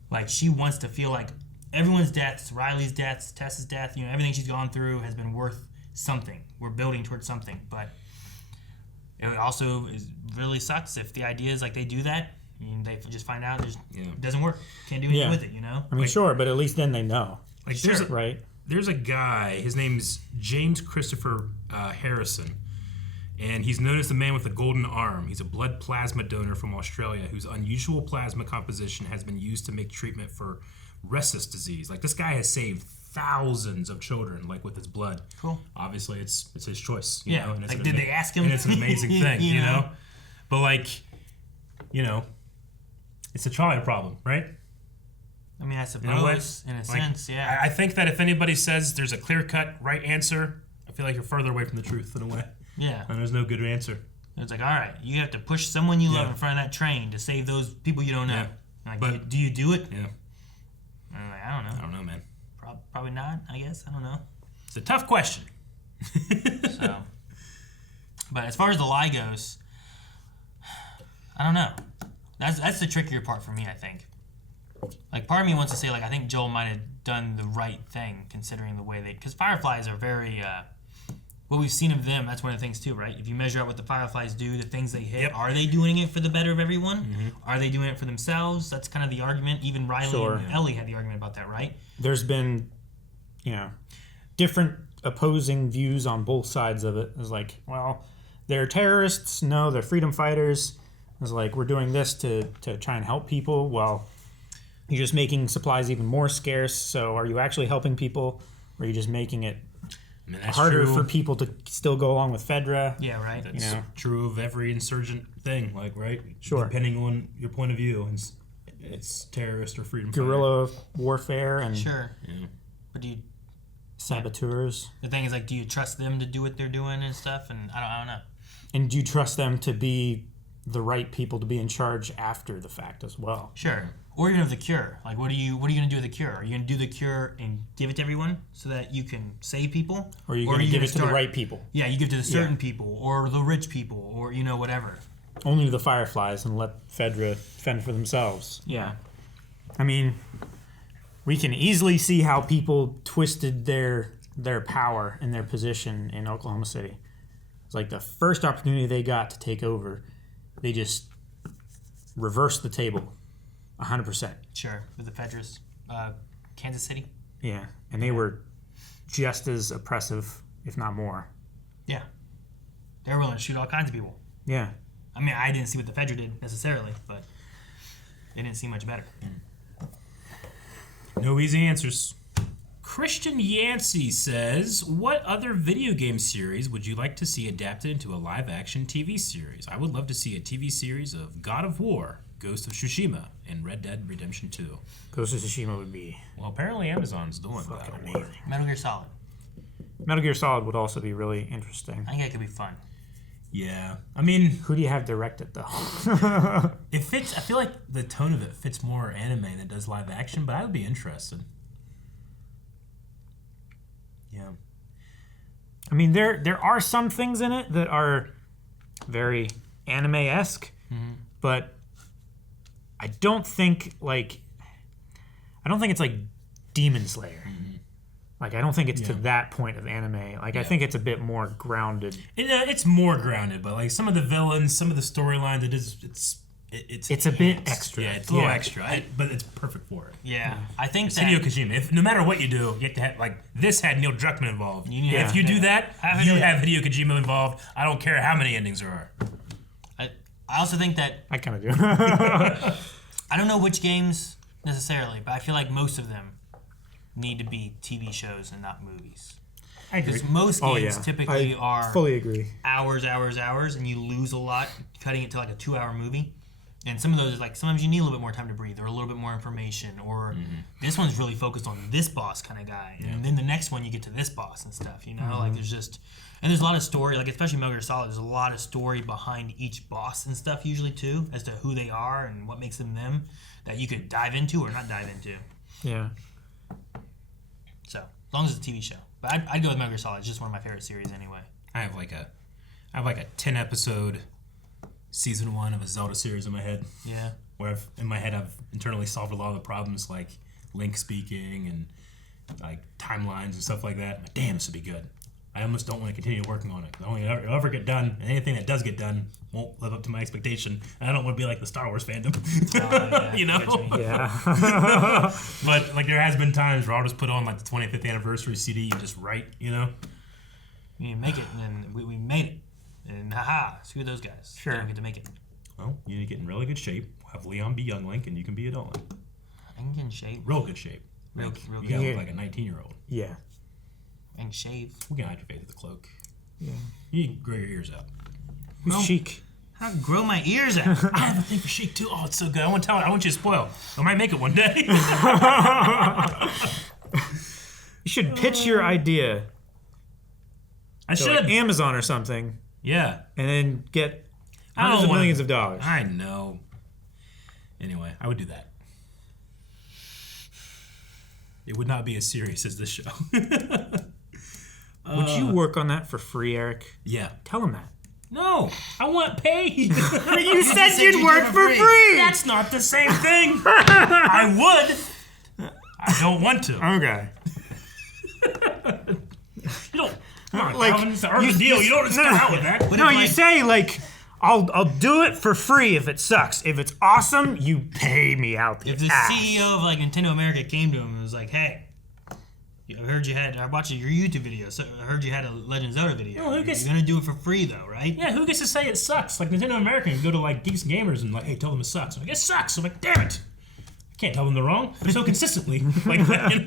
like, she wants to feel like everyone's deaths, Riley's deaths, Tess's death, you know, everything she's gone through has been worth something. We're building towards something. But it also really sucks if the idea is, like, they do that, and they just find out it doesn't work. Can't do anything with it, you know? I mean, sure, but at least then they know. Like, right? There's a guy, his name's James Christopher Harrison. And he's known as the man with the golden arm. He's a blood plasma donor from Australia whose unusual plasma composition has been used to make treatment for Rhesus disease. Like, this guy has saved thousands of children, like, with his blood. Cool. Obviously, it's his choice. You know? And like, did they ask him? And it's an amazing thing, you know? But, like, you know, it's a child problem, right? I mean, I suppose, in a sense, yeah. I think that if anybody says there's a clear-cut right answer, I feel like you're further away from the truth in a way. Yeah. And there's no good answer. It's like, all right, you have to push someone you love in front of that train to save those people you don't know. Yeah. Like, but do you do it? Yeah. I'm like, I don't know. I don't know, man. Probably not, I guess. I don't know. It's a tough question. So, but as far as the lie goes, I don't know. That's the trickier part for me, I think. Like, part of me wants to say, like, I think Joel might have done the right thing, considering the way they... Because Fireflies are very... what we've seen of them, that's one of the things, too, right? If you measure out what the Fireflies do, the things they hit, are they doing it for the better of everyone? Mm-hmm. Are they doing it for themselves? That's kind of the argument. Even Riley and Ellie had the argument about that, right? There's been, different opposing views on both sides of it. It's like, well, they're terrorists. No, they're freedom fighters. It's like, we're doing this to try and help people. Well, you're just making supplies even more scarce. So are you actually helping people? Or are you just making it harder for people to still go along with Fedra? Yeah, right. That's true of every insurgent thing, like, right? Sure. Depending on your point of view, it's terrorist or freedom guerrilla warfare and But do you... saboteurs. The thing is, like, do you trust them to do what they're doing and stuff? And I don't know. And do you trust them to be the right people to be in charge after the fact as well? Sure. Or even of the cure. Like, what are you going to do with the cure? Are you going to do the cure and give it to everyone so that you can save people? Or are you going to give it to the right people? Yeah, you give it to the certain people or the rich people or, whatever. Only the Fireflies and let Fedra fend for themselves. Yeah. I mean, we can easily see how people twisted their power and their position in Oklahoma City. It's like the first opportunity they got to take over, they just reversed the table 100%. Sure, with the Fedras. Kansas City? Yeah, and they were just as oppressive, if not more. Yeah. They were willing to shoot all kinds of people. Yeah. I mean, I didn't see what the Fedra did necessarily, but they didn't seem much better. No easy answers. Christian Yancey says, what other video game series would you like to see adapted into a live-action TV series? I would love to see a TV series of God of War, Ghost of Tsushima, and Red Dead Redemption 2. Ghost of Tsushima would be... Well, apparently Amazon's doing God of War. Metal Gear Solid. Metal Gear Solid would also be really interesting. I think that could be fun. Yeah. I mean... Who do you have direct it, though? It fits... I feel like the tone of it fits more anime than it does live action, but I would be interested. Yeah. I mean, there are some things in it that are very anime-esque, but I don't think it's like Demon Slayer. Like, I don't think it's to that point of anime. Like, I think it's a bit more grounded. It's more grounded, but like some of the villains, some of the storylines, it's a bit extra. Yeah, it's a little extra, but it's perfect for it. Yeah, I think it's Hideo Kojima. No matter what you do, you have to have, like, this had Neil Druckmann involved. If you do that, you have Hideo Kojima involved. I don't care how many endings there are. I also think that... I kind of do. I don't know which games necessarily, but I feel like most of them need to be TV shows and not movies. I agree. Because most games typically are fully agree. hours, and you lose a lot cutting it to like a 2-hour movie. And some of those, like, sometimes you need a little bit more time to breathe or a little bit more information, or this one's really focused on this boss kind of guy. And then the next one you get to this boss and stuff, Like, there's a lot of story, like, especially Metal Gear Solid, there's a lot of story behind each boss and stuff usually, too, as to who they are and what makes them them, that you could dive into or not dive into. Yeah. So, as long as it's a TV show. But I'd go with Metal Gear Solid. It's just one of my favorite series anyway. I have like a 10-episode season 1 of a Zelda series in my head. Yeah. Where in my head I've internally solved a lot of the problems, like Link speaking and like timelines and stuff like that. I'm like, damn, this would be good. I almost don't want to continue working on it. It'll ever get done, and anything that does get done won't live up to my expectation. And I don't want to be like the Star Wars fandom, Yeah. But like there has been times where I'll just put on like the 25th anniversary CD and just write, You make it, and then we made it. And haha, screw those guys. Sure. They don't get to make it. Well, you need to get in really good shape. Have Leon be young Link, and you can be adult Link. I can get in shape. Real good shape. Real you good. gotta look like a 19-year-old. Yeah. And shave. We can hide your face with the cloak. Yeah. You need to grow your ears out. Who's Sheik? How to grow my ears out? I have a thing for Sheik too. Oh, it's so good. I want you to spoil. I might make it one day. You should pitch your idea. I should. Like Amazon or something. Yeah. And then get hundreds of millions of dollars. I know. Anyway, I would do that. It would not be as serious as this show. Would you work on that for free, Eric? Yeah. Tell him that. No, I want paid. You said you'd work for free. That's not the same thing. I would. I don't want to. Okay. You don't. Come on, Like, Calvin, it's the art of the deal. You don't just come out with that. No, you say like, I'll do it for free if it sucks. If it's awesome, you pay me out the If the ass. CEO of like Nintendo America came to him and was like, "Hey, I watched your YouTube video. So I heard you had a Legend of Zelda video. No, who gets- You're gonna do it for free though, right?" Yeah, who gets to say it sucks? Like Nintendo America can go to like Geeks and Gamers and like, hey, tell them it sucks. I'm like, it sucks. I'm like, damn it. I can't tell them they're wrong. So consistently like that, you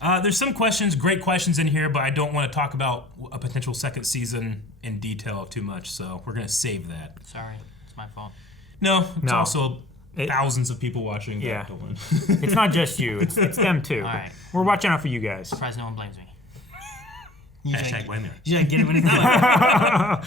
know? There's some questions, great questions in here, but I don't want to talk about a potential second season in detail too much, so we're gonna save that. Sorry, it's my fault. No, it's No. also thousands of people watching. Yeah. That one. It's not just you. It's them too. All right. We're watching out for you guys. Surprised no one blames me. Hashtag blame there. You gotta get it when it's coming.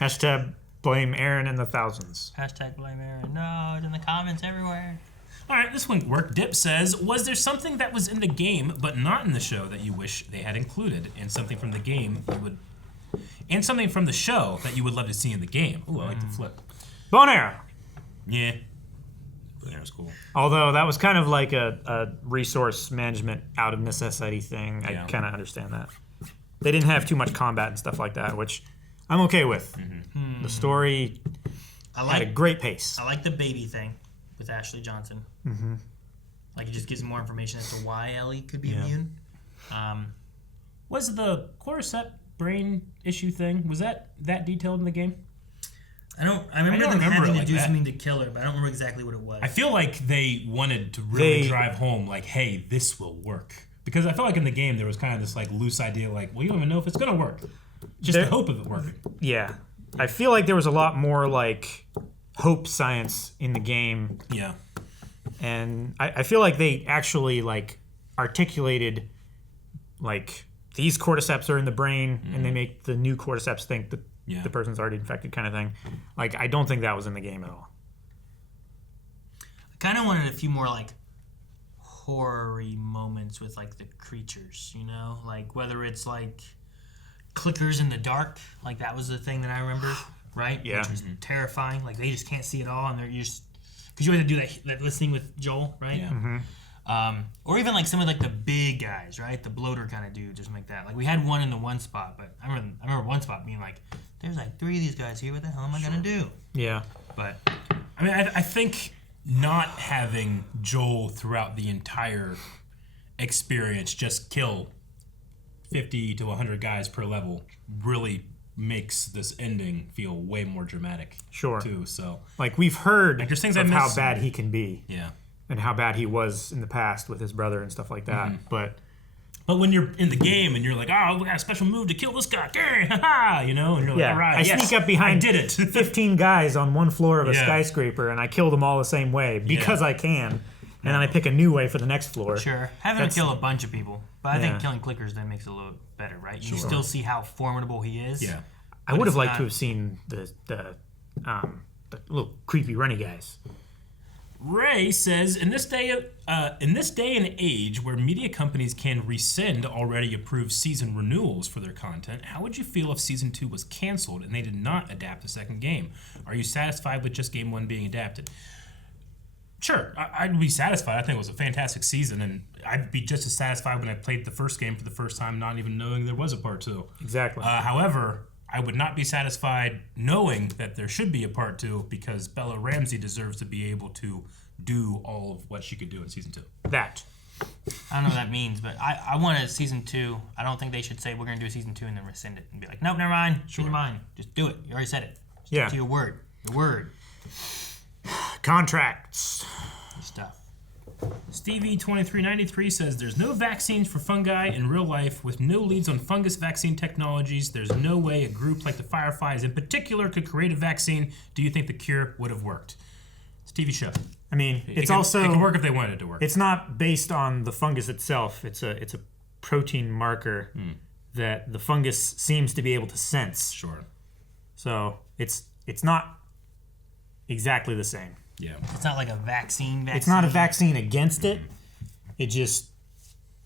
Hashtag blame Aaron and the thousands. Hashtag blame Aaron. No, it's in the comments everywhere. All right, this one worked. Dip says, was there something that was in the game but not in the show that you wish they had included, and something from the game you would, and something from the show that you would love to see in the game? Ooh, I like the flip. Bow and arrow. Yeah, that was cool. Although that was kind of like a resource management out of necessity thing. Yeah. I kind of understand that. They didn't have too much combat and stuff like that, which I'm okay with. Mm-hmm. The story had a great pace. I like the baby thing with Ashley Johnson. Mm-hmm. Like it just gives more information as to why Ellie could be immune. Was the cordyceps brain issue thing, was that detailed in the game? I remember don't them remember having it to like do that. something to kill her, but I don't remember exactly what it was. I feel like they wanted to really drive home, like, hey, this will work. Because I felt like in the game there was kind of this like loose idea, like, well, you don't even know if it's gonna work. Just the hope of it working. Yeah. I feel like there was a lot more like hope science in the game. Yeah. And I feel like they actually like articulated like these cordyceps are in the brain and they make the new cordyceps think that the person's already infected kind of thing. Like I don't think that was in the game at all. I kind of wanted a few more like horror-y moments with like the creatures, you know? Like whether it's like clickers in the dark, like that was the thing that I remember, right? Yeah. Which was terrifying. Like they just can't see at all and they're just... Because you had to do that listening with Joel, right? Yeah. Mm-hmm. Or even like some of like the big guys, right? The bloater kind of dude, just like that. Like we had one in the one spot, but I remember one spot being like, there's like 3 of these guys here. What the hell am I gonna do? Yeah. But I mean, I think not having Joel throughout the entire experience just kill 50 to 100 guys per level really makes this ending feel way more dramatic. Sure. Too. So like we've heard like, there's things of I how miss. bad he can be. Yeah. And how bad he was in the past with his brother and stuff like that. But when you're in the game and you're like, oh, we got a special move to kill this guy, ha, you know, and you're like, yeah, all right, I yes, sneak up behind I did it. 15 guys on one floor of a Yeah. skyscraper and I kill them all the same way because I can. And then I pick a new way for the next floor. sure, having to kill a bunch of people. But I Yeah. think killing clickers then makes it a little better, right? You still see how formidable he is. Yeah. I would have it's liked not- to have seen the little creepy runny guys. Ray says, in this day and age where media companies can rescind already approved season renewals for their content, how would you feel if season 2 was canceled and they did not adapt the second game? Are you satisfied with just game 1 being adapted? Sure, I'd be satisfied. I think it was a fantastic season, and I'd be just as satisfied when I played the first game for the first time, not even knowing there was a part 2. Exactly. However, I would not be satisfied knowing that there should be a part 2 because Bella Ramsey deserves to be able to do all of what she could do in season 2. That. I don't know what that means, but I wanted season 2. I don't think they should say we're going to do season 2 and then rescind it and be like, nope, never mind. Change your mind. Just do it. You already said it. Stick Yeah. to your word. Your word. Contracts. Stuff. Stevie2393 says there's no vaccines for fungi in real life. With no leads on fungus vaccine technologies, there's no way a group like the Fireflies in particular could create a vaccine. Do you think the cure would have worked? Stevie Show. I mean, It can work if they wanted it to work. It's not based on the fungus itself. It's a protein marker that the fungus seems to be able to sense. Sure. So it's not exactly the same. Yeah. It's not like a vaccine. It's not a vaccine against it. It just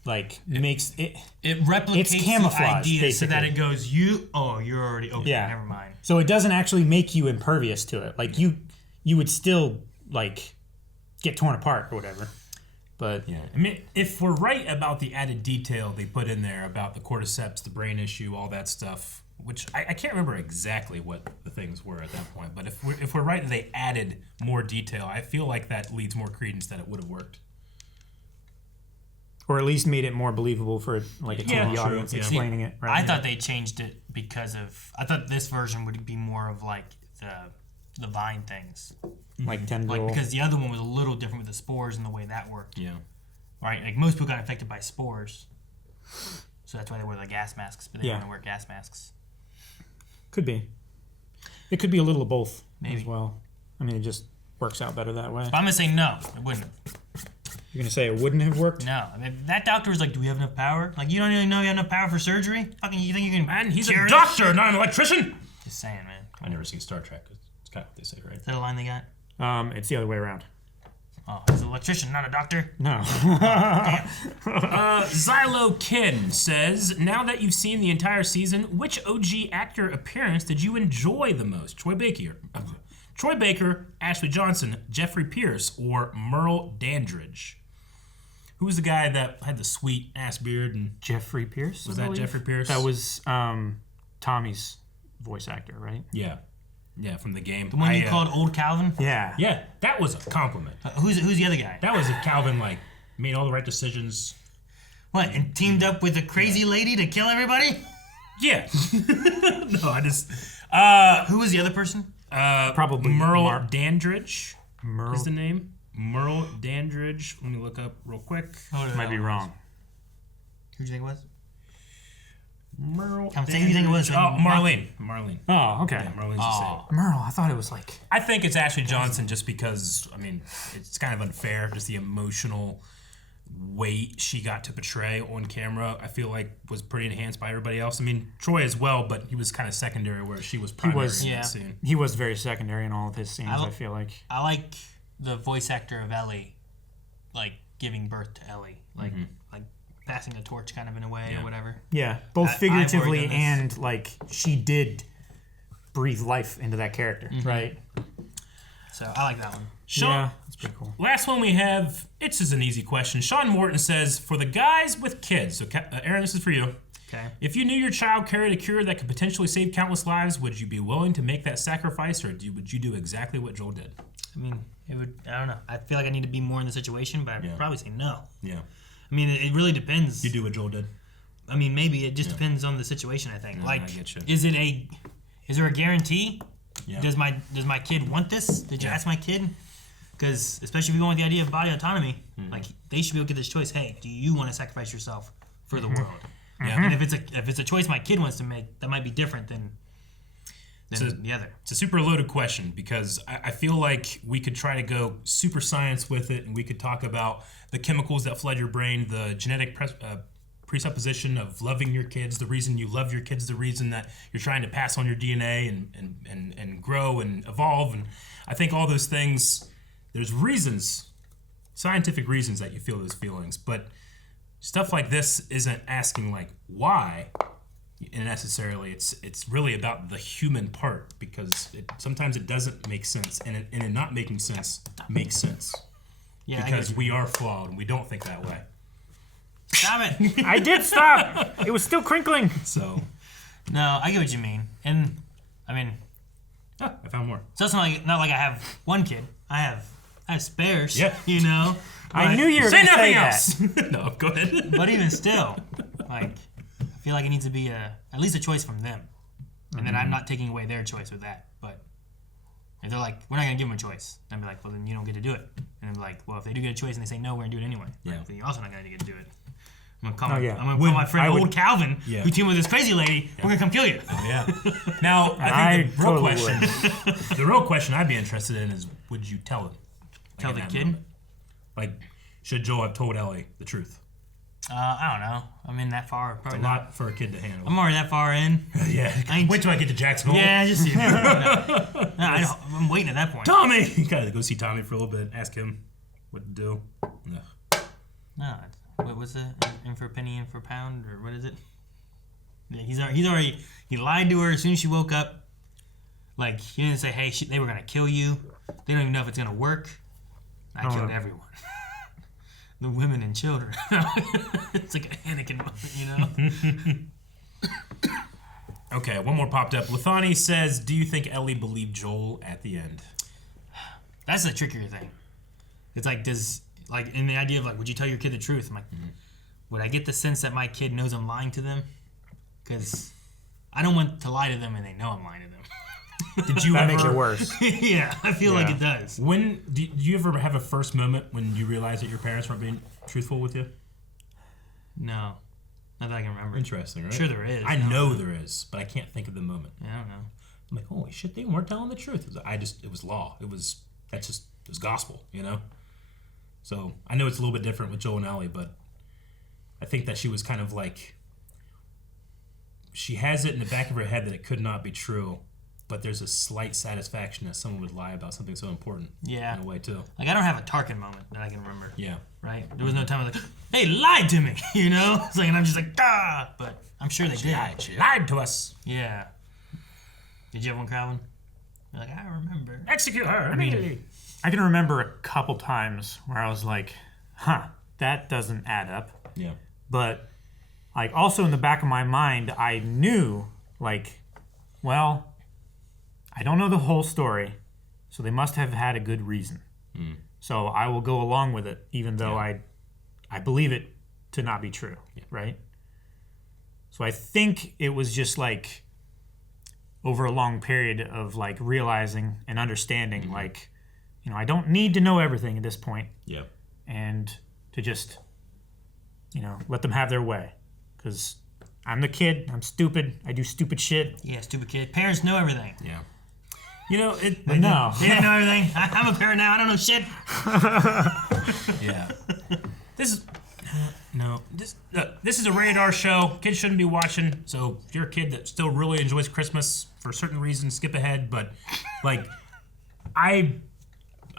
makes it. It replicates it's camouflage, the idea basically. so that it goes. You're already okay. Yeah. Never mind. So it doesn't actually make you impervious to it. Like you would still get torn apart or whatever. But yeah, I mean, if we're right about the added detail they put in there about the cordyceps, the brain issue, all that stuff, which I can't remember exactly what the things were at that point. But if we're right that they added more detail, I feel like that leads more credence that it would have worked. Or at least made it more believable for a TV true, audience explaining it. Right? I thought they changed it because of. I thought this version would be more of like the vine things. Like tendril. Because the other one was a little different with the spores and the way that worked. Yeah. Right? Like most people got infected by spores. So that's why they wear the gas masks, but they don't want to wear gas masks. Could be. It could be a little of both Maybe. as well. I mean, it just works out better that way. But I'm going to say no, it wouldn't. You're going to say it wouldn't have worked? No. I mean, that doctor was like, do we have enough power? Like, you don't even know you have enough power for surgery? Fucking, you think you can. Man, he's cure a it? doctor, not an electrician! Just saying, man. I've never seen Star Trek. It's kind of what they say, right? Is that a line they got? It's the other way around. Oh, he's an electrician, not a doctor? No. Xylo Kin says, now that you've seen the entire season, which OG actor appearance did you enjoy the most? Troy Baker, Ashley Johnson, Jeffrey Pierce, or Merle Dandridge? Who was the guy that had the sweet ass beard? And Jeffrey Pierce? was that Jeffrey Pierce? That was Tommy's voice actor, right? Yeah. Yeah, from the game. The one you called Old Calvin? Yeah. Yeah, that was a compliment. Who's the other guy? That was if Calvin made all the right decisions. What, and teamed up with a crazy lady to kill everybody? Yeah. No, I just Who was the other person? Probably Merle Dandridge Merle. is the name. Merle Dandridge. Let me look up real quick. Might be wrong. Who do you think it was? Merle. I'm saying who you think it was. Oh, Marlene. Oh, okay. Yeah, Marlene's the same. Merle, I thought it was I think it's Ashley Johnson just because, I mean, it's kind of unfair, just the emotional weight she got to portray on camera, I feel like was pretty enhanced by everybody else. I mean, Troy as well, but he was kind of secondary where she was primary in that scene. He was very secondary in all of his scenes, I feel like. I like the voice actor of Ellie, giving birth to Ellie. Like passing the torch kind of in a way or whatever. Yeah, both figuratively and she did breathe life into that character, right? So I like that one. Yeah, that's pretty cool. Last one we have, it's just an easy question. Sean Morton says, for the guys with kids, so Aaron, this is for you. Okay. If you knew your child carried a cure that could potentially save countless lives, would you be willing to make that sacrifice, or would you do exactly what Joel did? I mean, it would. I don't know. I feel like I need to be more in the situation, but I'd probably say no. Yeah. I mean, it really depends. You do what Joel did? I mean, maybe it just depends on the situation. I think. Yeah, I get you. Is there a guarantee? Yeah. Does my kid want this? Did you ask my kid? Because especially if you're going with the idea of body autonomy, they should be able to get this choice. Hey, do you want to sacrifice yourself for the world? Yeah. And if it's a choice my kid wants to make, that might be different than the other. It's a super loaded question because I feel like we could try to go super science with it, and we could talk about the chemicals that flood your brain, the genetic presupposition of loving your kids, the reason you love your kids, the reason that you're trying to pass on your DNA and grow and evolve. And I think all those things, there's reasons, scientific reasons that you feel those feelings, but stuff like this isn't asking why necessarily. It's really about the human part, because sometimes it doesn't make sense, and it not making sense makes sense. Yeah, because we are flawed and we don't think that way. Stop it! I did stop. It was still crinkling. So, no, I get what you mean, and I mean, I found more. So it's not like I have one kid. I have spares. Yeah. You know. I knew you were going to say else. No, go ahead. But even still, I feel like it needs to be at least a choice from them, and then I'm not taking away their choice with that. But if they're like, we're not gonna give them a choice, then I'd be like, well, then you don't get to do it. And I'm like, well, if they do get a choice and they say no, we're gonna do it anyway. Yeah. Then you're also not gonna get to do it. I'm gonna call, my friend Old Calvin, who teamed with this crazy lady. We're gonna come kill you. Yeah. Now, I think the real question I'd be interested in is, would you tell him? Tell the kid? Should Joel have told Ellie the truth? I don't know. I'm in that far. It's Probably a lot for a kid to handle. I'm already that far in. Yeah. Wait till I get to Jackson Hole. Yeah, just I'm waiting at that point. Tommy! You gotta go see Tommy for a little bit. Ask him what to do. No, what was it? In for a penny, in for a pound, or what is it? Yeah, he's already he lied to her as soon as she woke up. Like he didn't say, "Hey, they were gonna kill you." They don't even know if it's gonna work. I killed everyone, the women and children. It's like a Anakin moment, Okay, one more popped up. Lithani says, "Do you think Ellie believed Joel at the end?" That's the trickier thing. It's like, in the idea of like, would you tell your kid the truth? I'm like, would I get the sense that my kid knows I'm lying to them? Because I don't want to lie to them and they know I'm lying to them. Did you that ever... makes it worse. Yeah, I feel like it does. When did you ever have a first moment when you realized that your parents weren't being truthful with you? No. Not that I can remember. Interesting, right? Sure there is. I know there is, but I can't think of the moment. I don't know. I'm like, holy shit, they weren't telling the truth. It was law. It was gospel, So I know it's a little bit different with Joel and Ellie, but I think that she was kind of like, she has it in the back of her head that it could not be true, but there's a slight satisfaction that someone would lie about something so important. Yeah. In a way too. Like I don't have a Tarkin moment that I can remember. Yeah. Right? There was no time I was like, hey, lied to me, It's like, and I'm just like, ah, but I'm sure they did. She lied to us. Yeah. Did you have one, Calvin? You're like, I remember. Execute her immediately. I can remember a couple times where I was like, that doesn't add up. Yeah. But like also in the back of my mind, I knew like, well, I don't know the whole story, so they must have had a good reason. So I will go along with it, even though I believe it to not be true, right? So I think it was just like over a long period of like realizing and understanding like, I don't need to know everything at this point. Yeah. And to just, let them have their way. Because I'm the kid. I'm stupid. I do stupid shit. Yeah, stupid kid. Parents know everything. Yeah. No. They didn't know everything. I'm a parent now. I don't know shit. Yeah. This is a rated R show. Kids shouldn't be watching. So if you're a kid that still really enjoys Christmas for certain reasons, skip ahead. But like, I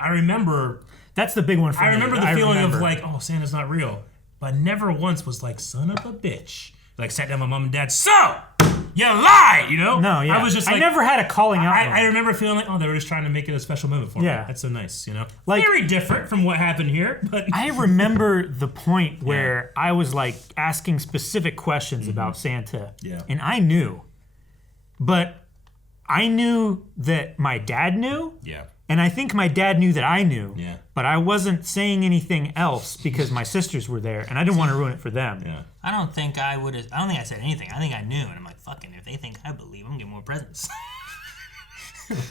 remember. That's the big one for me. I remember the feeling of like, oh, Santa's not real. But never once was like, son of a bitch. Like sat down with my mom and dad. So you lie, No, yeah. I was just like, I never had a calling out. I remember feeling like, oh, they were just trying to make it a special moment for me. Yeah. That's so nice, Like, very different from what happened here, but I remember the point where I was like asking specific questions about Santa. Yeah. And I knew. But I knew that my dad knew. Yeah. And I think my dad knew that I knew. Yeah. But I wasn't saying anything else because my sisters were there and I didn't want to ruin it for them. Yeah. I don't think I said anything. I think I knew. And I'm like, fucking, if they think I believe, I'm going to get more presents.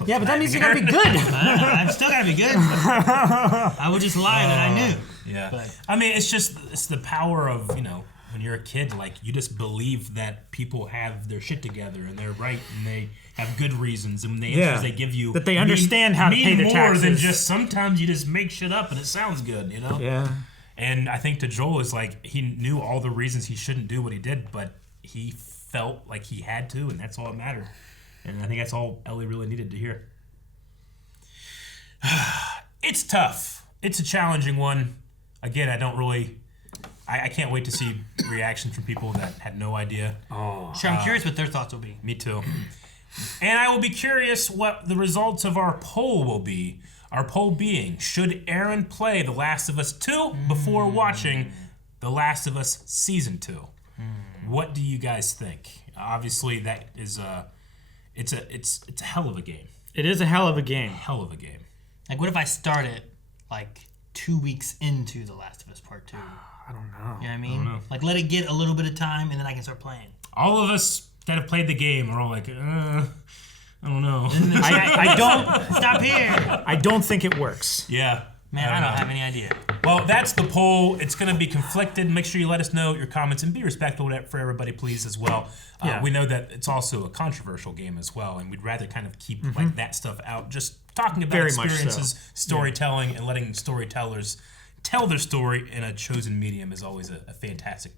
Yeah, but that means you got to be good. I'm still got to be good. I would just lie that I knew. Yeah. But, I mean, it's the power of, when you're a kid, like, you just believe that people have their shit together and they're right and they have good reasons and the answers they give you that they understand how to pay their taxes. More than just sometimes you just make shit up and it sounds good, Yeah. And I think to Joel is like, he knew all the reasons he shouldn't do what he did, but he felt like he had to, and that's all that mattered. And I think that's all Ellie really needed to hear. It's tough. It's a challenging one. Again, I can't wait to see reactions from people that had no idea. sure, I'm curious what their thoughts will be. Me too. And I will be curious what the results of our poll will be. Our poll being, should Aaron play The Last of Us 2 before watching The Last of Us Season 2? What do you guys think? Obviously, that is it's a hell of a game. It is a hell of a game. Hell of a game. Like, what if I start it, like, 2 weeks into The Last of Us Part 2? I don't know. You know what I mean? Like, let it get a little bit of time, and then I can start playing. All of us that have played the game are all like, I don't know. I don't. Stop here! I don't think it works. Yeah. Man, I don't have any idea. Well, that's the poll. It's going to be conflicted. Make sure you let us know your comments and be respectful for everybody, please, as well. Yeah. We know that it's also a controversial game as well, and we'd rather kind of keep like that stuff out. Just talking about Very much experiences, so. storytelling, and letting storytellers tell their story in a chosen medium is always a fantastic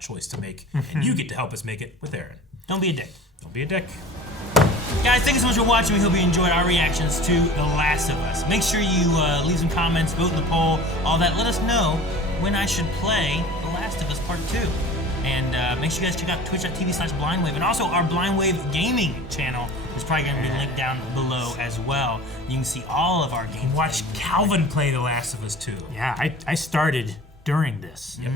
choice to make. And you get to help us make it with Aaron. Don't be a dick. Don't be a dick. Guys, thank you so much for watching. We hope you enjoyed our reactions to The Last of Us. Make sure you leave some comments, vote in the poll, all that. Let us know when I should play The Last of Us Part 2. And make sure you guys check out twitch.tv/blindwave. And also our Blindwave Gaming channel is probably going to be linked down below as well. You can see all of our games. Watch Calvin play The Last of Us 2. Yeah, I started during this. Yep.